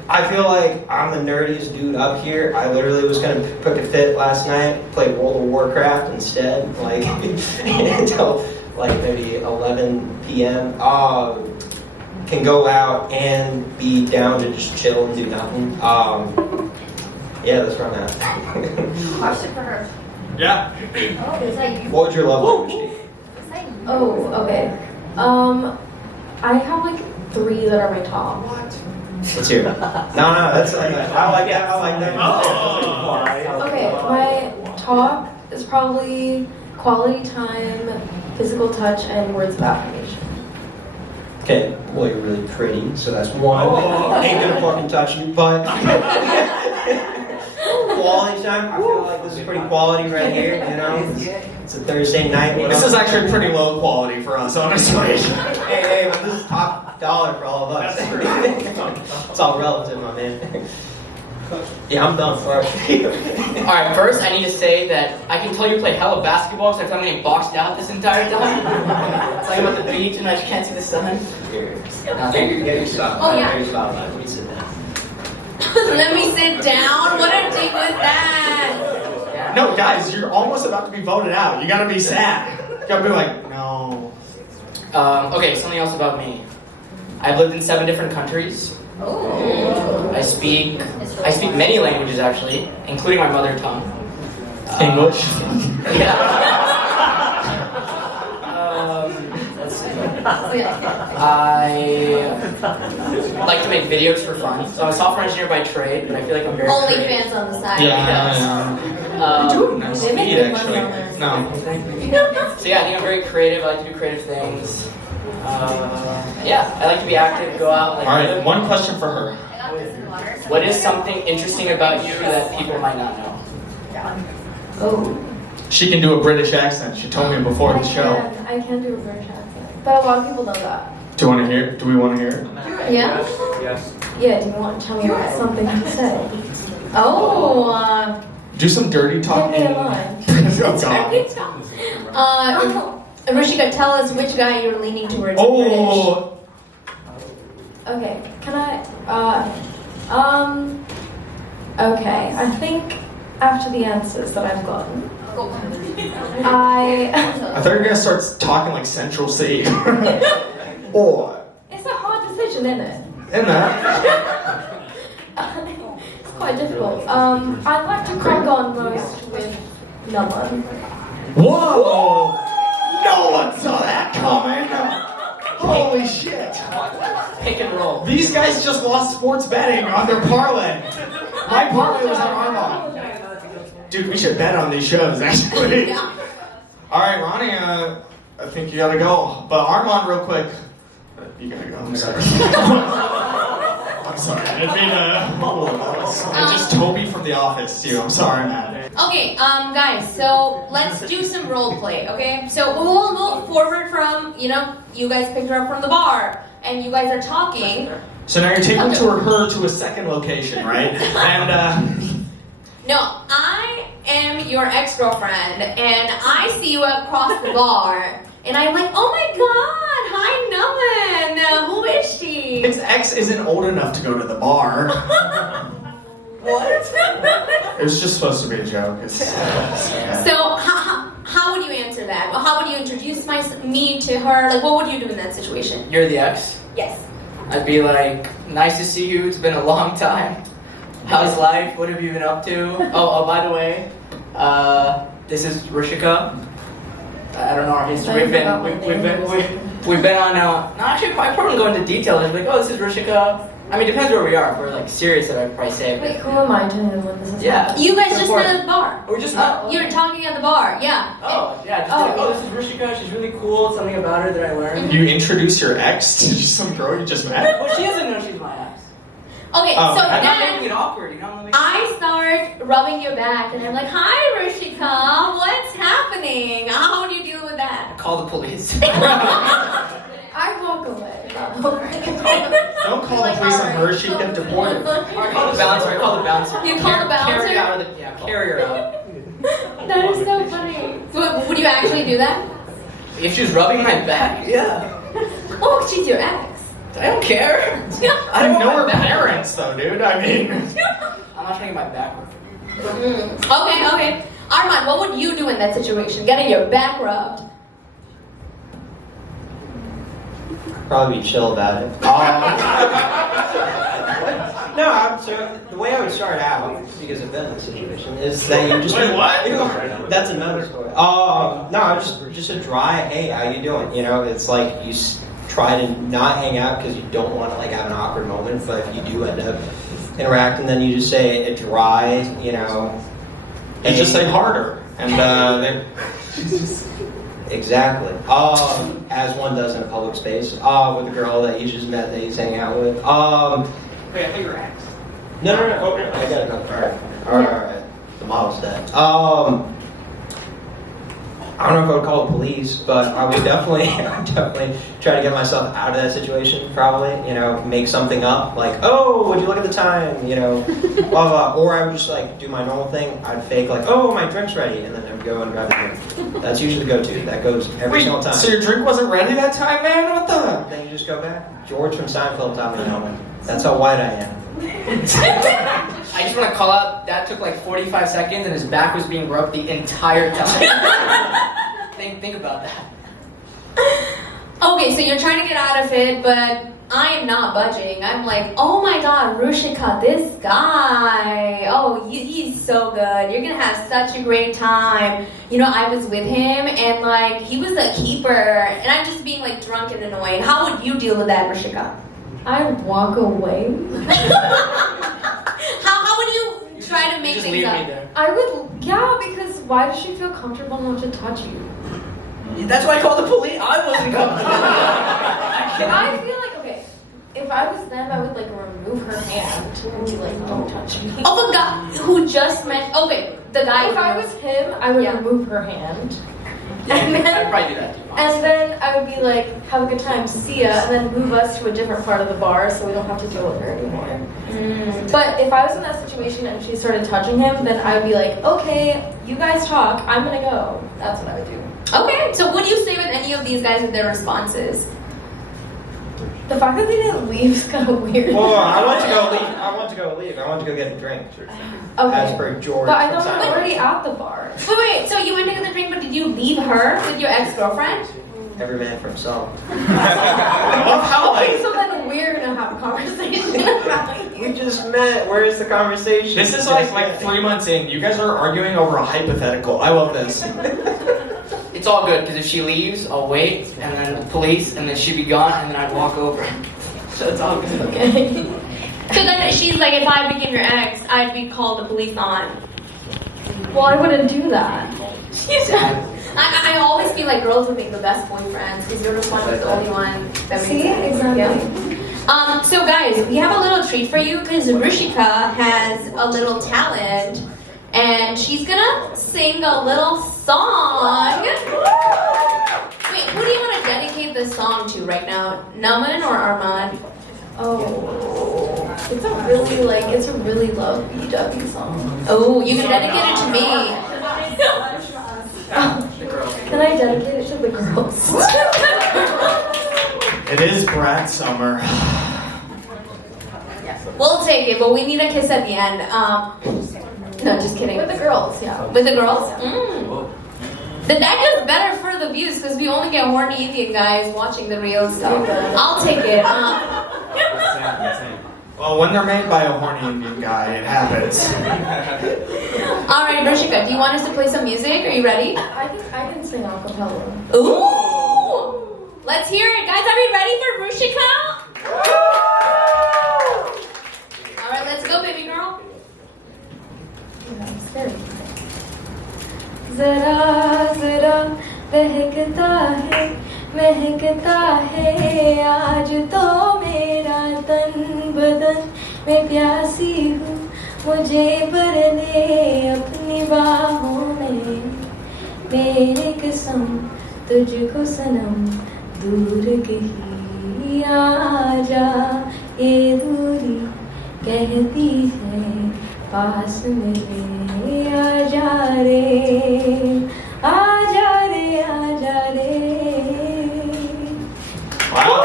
I feel like I'm the nerdiest dude up here. I literally was going to pick a fit last night, play World of Warcraft instead, like until like maybe 11 p.m. Can go out and be down to just chill and do nothing. Yeah, that's where I'm at. Question for her. Yeah. Oh, is that you? What would your love language be? Is that you? Oh, okay. I have like 3 that are my top. Let's hear it. No, that's I like that. I like that. Okay, my top is probably quality time, physical touch, and words of affirmation. Okay, well you're really pretty, so that's one. Ain't gonna fucking touch you, but quality time. I feel like this is pretty quality right here. You know, it's a Thursday night. This is actually pretty low quality for us, honestly. Hey, but this is top dollar for all of us. That's true. It's all relative, my man. Yeah, I'm done. Sorry. Alright, first I need to say that I can tell you play hella basketball because I'm getting boxed out this entire time. It's like I'm at the beach and I just can't see the sun. Get your stop. Oh, yeah. Get your stop line. Let me sit down. Let me sit down. What a dick was that? No, guys, you're almost about to be voted out. You gotta be sad. You gotta be like, no. Okay, something else about me. I've lived in 7 different countries. Oh. I speak many languages actually, including my mother tongue. English. Yeah. Let's see. I like to make videos for fun. So I'm a software engineer by trade, but I feel like I'm very Only creative. fans on the side. Yeah. They Nice make speed, good money actually. on this. No. So yeah, I think I'm very creative. I like to do creative things. Yeah, I like to be active, go out. Like, All right, one question for her. what is something interesting about you that people might not know? Oh. She can do a British accent. She told me before the show. I can do a British accent. But a lot of people know that. Do you want to hear it? Do we want to hear it? Yeah? Yes. Yeah, do you want to tell me something to say? Oh. Do some dirty talk. Give me a line. Oh, God. Rushika, tell us which guy you're leaning towards. Oh, Okay, can I, okay, I think after the answers that I've gotten, I thought you were gonna start talking like Central C. Or it's a hard decision, isn't it? in that. It's quite difficult. I'd like to crack on most with no one. Whoa! No one saw that coming. Holy shit! Pick and roll. These guys just lost sports betting on their parlay. My parlay was on Armand. Dude, we should bet on these shows, actually. Yeah. All right, Ronnie, I think you gotta go. But Armand, real quick. You gotta go. I'm sorry. I'm sorry. I didn't mean to. Just Toby from The Office, too. I'm sorry, man. Okay, guys, so let's do some role play, okay? So we'll move forward from, you guys picked her up from the bar, and you guys are talking. So now you're taking her to a second location, right? And, No, I am your ex-girlfriend, and I see you across the bar, and I'm like, oh my god, hi, Naman, who is she? his ex isn't old enough to go to the bar. What? It was just supposed to be a joke. So, how would you answer that? Well, how would you introduce me to her? Like, what would you do in that situation? You're the ex? Yes. I'd be like, nice to see you. It's been a long time. How's life? What have you been up to? Oh, by the way, this is Rushika. I don't know our history. We've been on. No, actually, I probably go into detail. It's like, oh, this is Rushika. I mean, depends where we are. If we're like serious, I'd probably say. Wait, who am I telling them what this is? Yeah. You guys It's just met important. at the bar. We're just You were talking at the bar, yeah. Oh, yeah. Just like, oh, this is Rushika. She's really cool. Something about her that I learned. You introduce your ex to some girl you just met? Well, she doesn't know she's my ex. Okay, Oh, so I'm not then making it awkward, you know? I'm like, I start rubbing your back, and I'm like, hi, Rushika, what's happening? How do you deal with that? call the police. I walk away. Don't call the police on her, she'd get deported. I call the bouncer. You call the bouncer? Carry her out of the, carry her out. That is so funny. Would you actually do that? If she's rubbing my back, yeah. Oh, she's your ex. I don't care. I don't know want her my back. parents, though, dude. I mean, I'm not trying to get my back rubbed. Okay. Armand, what would you do in that situation? Getting your back rubbed. Probably be chill about it. No, so the way I would start out, because I've been in this situation, is that you just... Wait, what? That's another story. No, just a dry, hey, how you doing? You know, it's like you try to not hang out because you don't want to like have an awkward moment, but if you do end up interacting, then you just say a dry, you know... you just say harder. And, Exactly. As one does in a public space, with a girl that you just met that he's hanging out with. Wait, I thought you were ex. No. I got it. All right. The model's dead. I don't know if I would call the police, but I would definitely try to get myself out of that situation. Probably, make something up, like, oh, would you look at the time, blah blah. Or I would just like do my normal thing. I'd fake like, oh, my drink's ready, and then I'd go and grab a drink. That's usually the go-to. That goes every single time. So your drink wasn't ready that time, man? What the? Then you just go back. George from Seinfeld taught me that. That's how white I am. I just want to call out, that took like 45 seconds and his back was being rubbed the entire time. think about that. Okay, so you're trying to get out of it, but I am not budging. I'm like, oh my god, Rushika, this guy. Oh, he's so good. You're gonna have such a great time. I was with him and like, he was a keeper. And I'm just being like drunk and annoying. How would you deal with that, Rushika? I walk away. How would you try to make Just things leave up? me there. I would, because why does she feel comfortable enough to touch you? That's why I called the police. I wasn't coming. I feel like, okay, if I was them, I would like remove her hand and be like, don't touch me. Oh, the guy who just met. Okay, the guy. If I was him, I would Yeah. remove her hand. And then I'd probably do that too. And then I would be like, have a good time, see ya, and then move us to a different part of the bar so we don't have to deal with her anymore. But if I was in that situation and she started touching him, then I would be like, okay, you guys talk, I'm gonna go. That's what I would do. Okay, so what do you say with any of these guys with their responses? The fact that they didn't leave is kind of weird. Well, I want to go leave. I want to go get a drink. As per George. But I from thought we were Seinfeld. already at the bar. Wait, so you went to get the drink, but did you leave her with your ex-girlfriend? Every man for himself. I love how Okay, like so then we're gonna have a conversation about We you. just met. Where is the conversation? this is like 3 months in. You guys are arguing over a hypothetical. I love this. It's all good because if she leaves, I'll wait, and then the police, and then she'd be gone, and then I'd walk over. So it's all good. Okay. So then she's like, if I became your ex, I'd be called the police on. Well, I wouldn't do that. I always feel like girls would make the best boyfriends because your response is the only one that makes See, sense. exactly. Yeah. So guys, we have a little treat for you because Rishika has a little talent and she's gonna sing a little song. Wait, who do you want to dedicate this song to right now? Naman or Armand? Oh, it's a really lovey-dovey song. Oh, you can dedicate it to me. Can I dedicate it to the girls? It is brat summer. We'll take it, but we need a kiss at the end. No, just kidding. With the girls, yeah. With the girls? Then that gets better for the views because we only get horny Indian guys watching the reels, so I'll take it. Well, when they're made by a horny Indian guy, it happens. Alright, Rishika, do you want us to play some music? Are you ready? I can sing a cappella. Ooh! Let's hear it. Guys, are we ready for Rishika? Alright, let's go, baby girl. जरा जरा बहकता है आज तो मेरा तन बदन मैं प्यासी हूँ मुझे भर ले अपनी बाहों में मेरे कसम तुझको सनम दूर कहीं आजा ये दूरी कहती है पास मेरे आजा रे आजा रे आजा रे. Wow.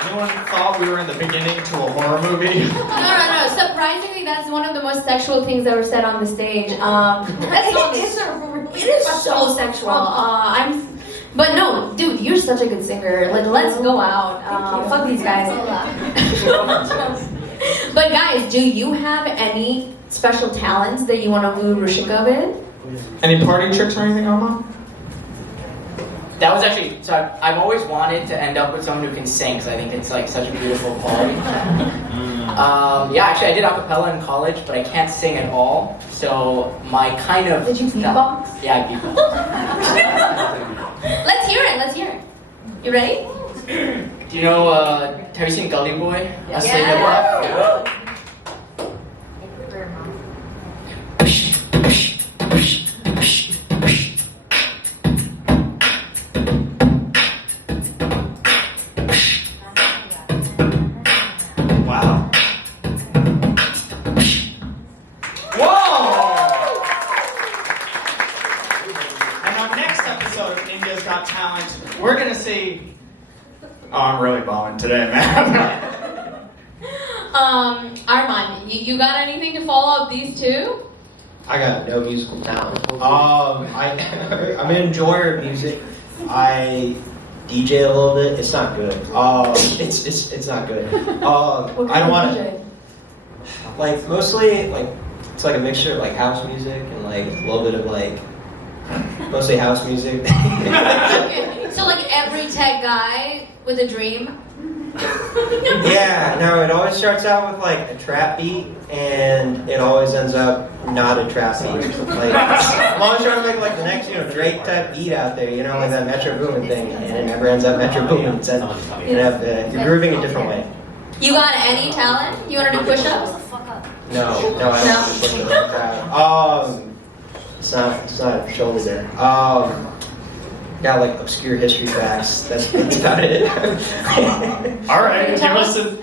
Anyone thought we were in the beginning to a horror movie? No. Surprisingly, that's one of the most sexual things that were said on the stage. That song it is so sexual. But no, dude, you're such a good singer. Like, let's go out. Fuck these guys. But guys, do you have any special talents that you want to woo Rishika with? Any party tricks or anything, Armand? That was actually, so I've always wanted to end up with someone who can sing because I think it's like such a beautiful quality. Yeah, actually I did acapella in college, but I can't sing at all. So my kind of... Did you beatbox? Yeah, I beatbox. Let's hear it. You ready? Do you know, have you seen Gully Boy? Yes. Yeah. Wow. Whoa! And on next episode of India's Got Talent, we're gonna see. Oh, I'm really bombing today, man. Armand, you got anything to follow up these two? I got no musical talent. I'm an enjoyer of music. I DJ a little bit. It's not good. It's not good. I don't want to. Like mostly like it's like a mixture of like house music and like a little bit of like mostly house music. Okay. So like every tech guy with a dream. Yeah, no, it always starts out with like a trap beat and it always ends up not a trap beat. Like I'm always trying to make like the next, Drake type beat out there, like that Metro Boomin thing, and it never ends up Metro Boomin. It ends you're grooving a different way. You got any talent? You want to do push-ups? No, I don't push it like that. It's not shoulder there. Got like obscure history facts. That's about it. All right, give us a.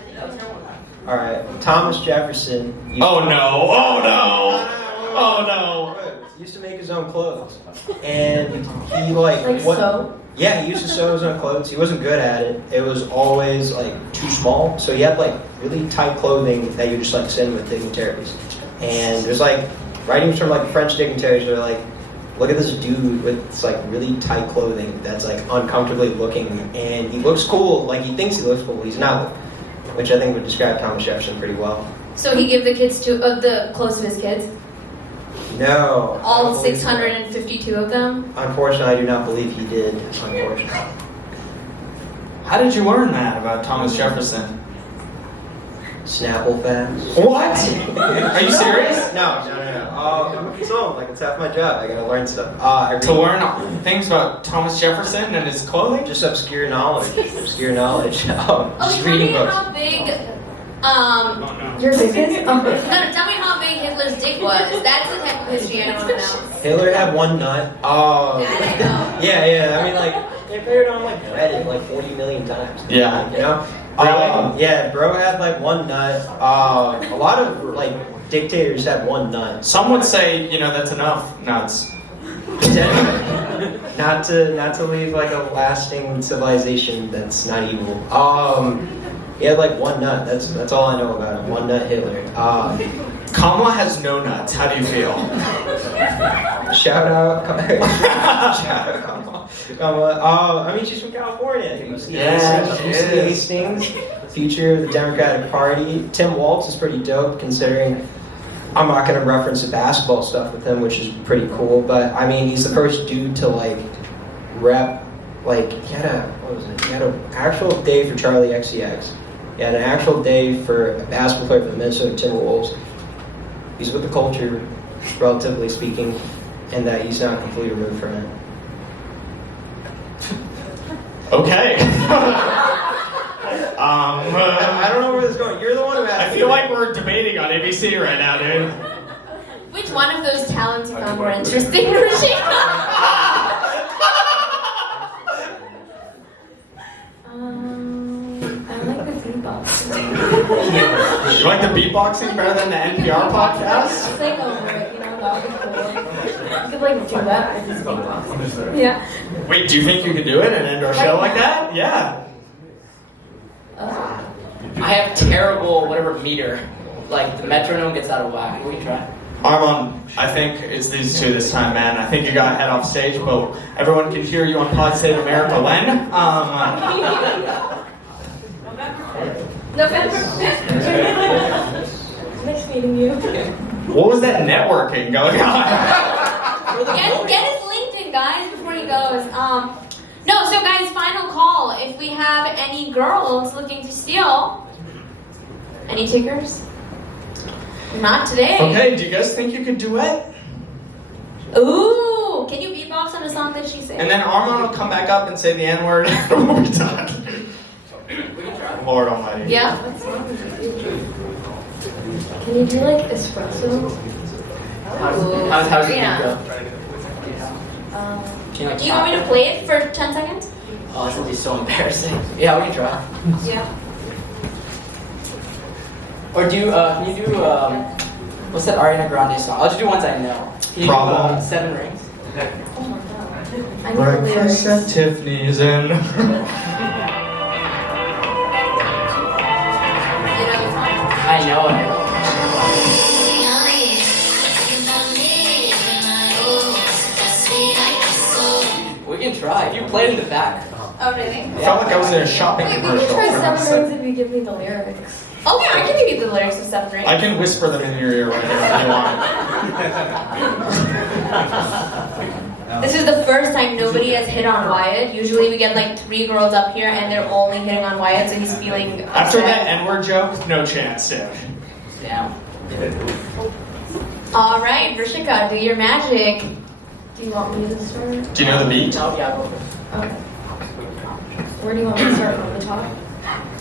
All right, Thomas Jefferson. Oh no! Oh no! Oh no! Used to make his own clothes, and he like what? sew? Yeah, he used to sew his own clothes. He wasn't good at it. It was always like too small. So he had like really tight clothing that you just like send with dignitaries. And there's like writings from like French dignitaries that are like, look at this dude with this like really tight clothing that's like uncomfortably looking, and he looks cool. Like he thinks he looks cool. He's not, which I think would describe Thomas Jefferson pretty well. So he gave the kids the clothes to his kids? No. I All don't believe so. 652 of them? Unfortunately, I do not believe he did. Unfortunately. How did you learn that about Thomas Jefferson? Snapple facts. What? Are you serious? No. So, like, it's half my job. I gotta learn stuff. To learn things about Thomas Jefferson and his clothing? Just obscure knowledge. Obscure knowledge. Okay, Just tell me reading books. how big, Your biggest? no, tell me how big Hitler's dick was. That's the type of history I want to know. Hitler had one nut. That I know. Yeah. I mean, like, they played it on like Reddit like 40 million times. Yeah. You know? Really? Yeah, bro had like one nut. A lot of like dictators have one nut. Some would say, that's enough nuts. not to leave like a lasting civilization that's not evil. He had like one nut. That's all I know about him. One nut Hitler. Kamala has no nuts. How do you feel? Shout out Kamala. I mean, she's from California. Yeah, she is. Hastings, future of the Democratic Party. Tim Walz is pretty dope, considering I'm not going to reference the basketball stuff with him, which is pretty cool. But I mean, he's the first dude to like rep. Like he had an actual day for Charlie XCX. He had an actual day for a basketball player for the Minnesota Timberwolves. He's with the culture, relatively speaking, and that he's not completely removed from it. Okay. I don't know where this is going. You're the one who asked. I feel like we're debating on ABC right now, dude. Which one of those talents you found more interesting, Rashika? I like the beatboxing. You like the beatboxing better than the NPR podcast? It's like over it, that would be cool. You could like do that with this beatboxing. Yeah. Wait, do you think you could do it and end our show like that? Yeah. I have terrible whatever meter. Like the metronome gets out of whack. Will you try? I think it's these two this time, man. I think you gotta head off stage, but everyone can hear you on Pod Save America when? November 5th. Nice meeting you. What was that networking going on? Get his LinkedIn, guys, before he goes. No, so guys, final call. If we have any girls looking to steal, any takers? Not today. Okay, do you guys think you could duet? Ooh, can you beatbox on a song that she sang? And then Armand will come back up and say the N-word and we'll be done. Lord almighty. Yeah? Can you do like espresso? How's it Yeah. go? Do you want me to play it for 10 seconds? Oh, this will be so embarrassing. Yeah, we can try. Yeah. Or can you do, what's that Ariana Grande song? I'll just do ones I know. Can you Problem. do, 7 Rings? I know the Breakfast lyrics. at Tiffany's and... I know it. We can try. If you play it in the back. Oh, really? I felt like I was in a shopping Wait, we commercial. can try for God's 7 sake. rings if you give me the lyrics. Oh, yeah, I can give you the lyrics of 7 Rings. I can whisper them in your ear right now if you want. This is the first time nobody has hit on Wyatt. Usually we get like 3 girls up here and they're only hitting on Wyatt, so he's feeling After upset. that N-word joke, no chance, dude. Damn. All right, Rishika, do your magic. Do you want me to start? Do you know the beat? No, yeah, go for it. Okay. Where do you want me to start? From the top?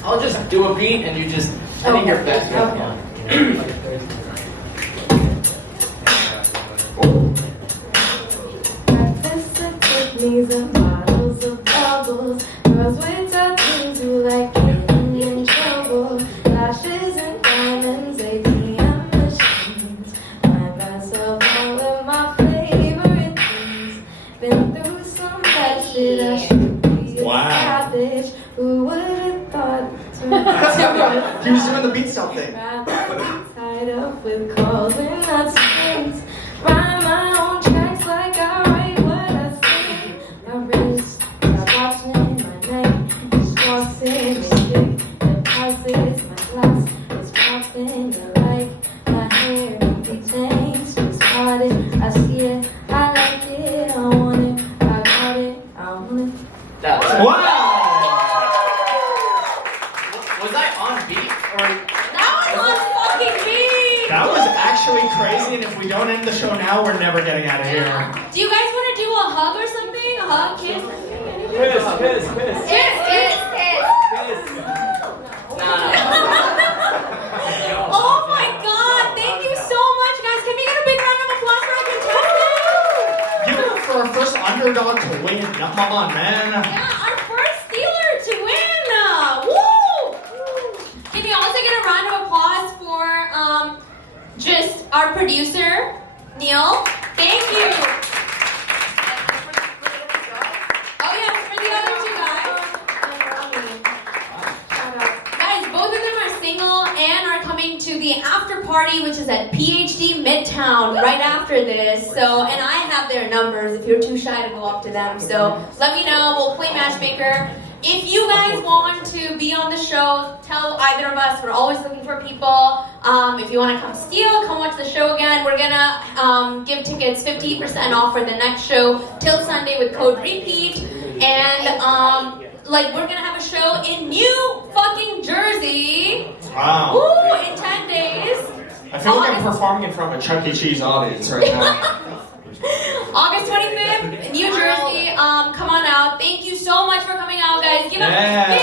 I'll just do a beat and you just, I think you're best. Okay. Tiffany's and bottles of bubbles. Girls with tattoos who like getting in trouble. Lashes and diamonds, ATM machines. Find myself all of my favorite things. Been through some bad shit, I should be a savage. Who would have thought to He was doing the beat something. rather be tied up with calls and not strings. Write my own tracks like I write what I sing. My wrist, stop watching my neck. Just walks in the stick. Deposits my glass. It's popping the light. My hair retains. It's spotted. I see it. I like it. I want it. I got it. I want it. That was Wow! Was I on beat or? That was on fucking beat! That was actually crazy, and if we don't end the show now, we're never getting out of here. Do you guys want to do a hug or something? A hug, kiss? Kiss. Kiss, kiss, kiss. Oh my god, thank you so much, guys. Can we get a big round of applause for our contestants? Give it up for our first underdog to win. Come on, man. Yeah, our first Steeler to win. Woo! Can we also get a round of applause for just our producer, Neil? Thank you. Oh yeah, for the other two guys. Guys, both of them are single and are coming to the after party, which is at PhD Midtown right after this. So, and I have their numbers if you're too shy to go up to them. So let me know. We'll play matchmaker. If you guys want to be on the show, tell either of us. We're always looking for people. If you want to come steal, come watch the show again. We're gonna give tickets 50% off for the next show till Sunday with code repeat. And we're gonna have a show in New fucking Jersey. Wow. Woo! In 10 days. I feel like I'm performing in front of a Chuck E. Cheese audience right now. August 25th, New Jersey. Come on out. Thank you so much for coming out, guys. Give a Yeah.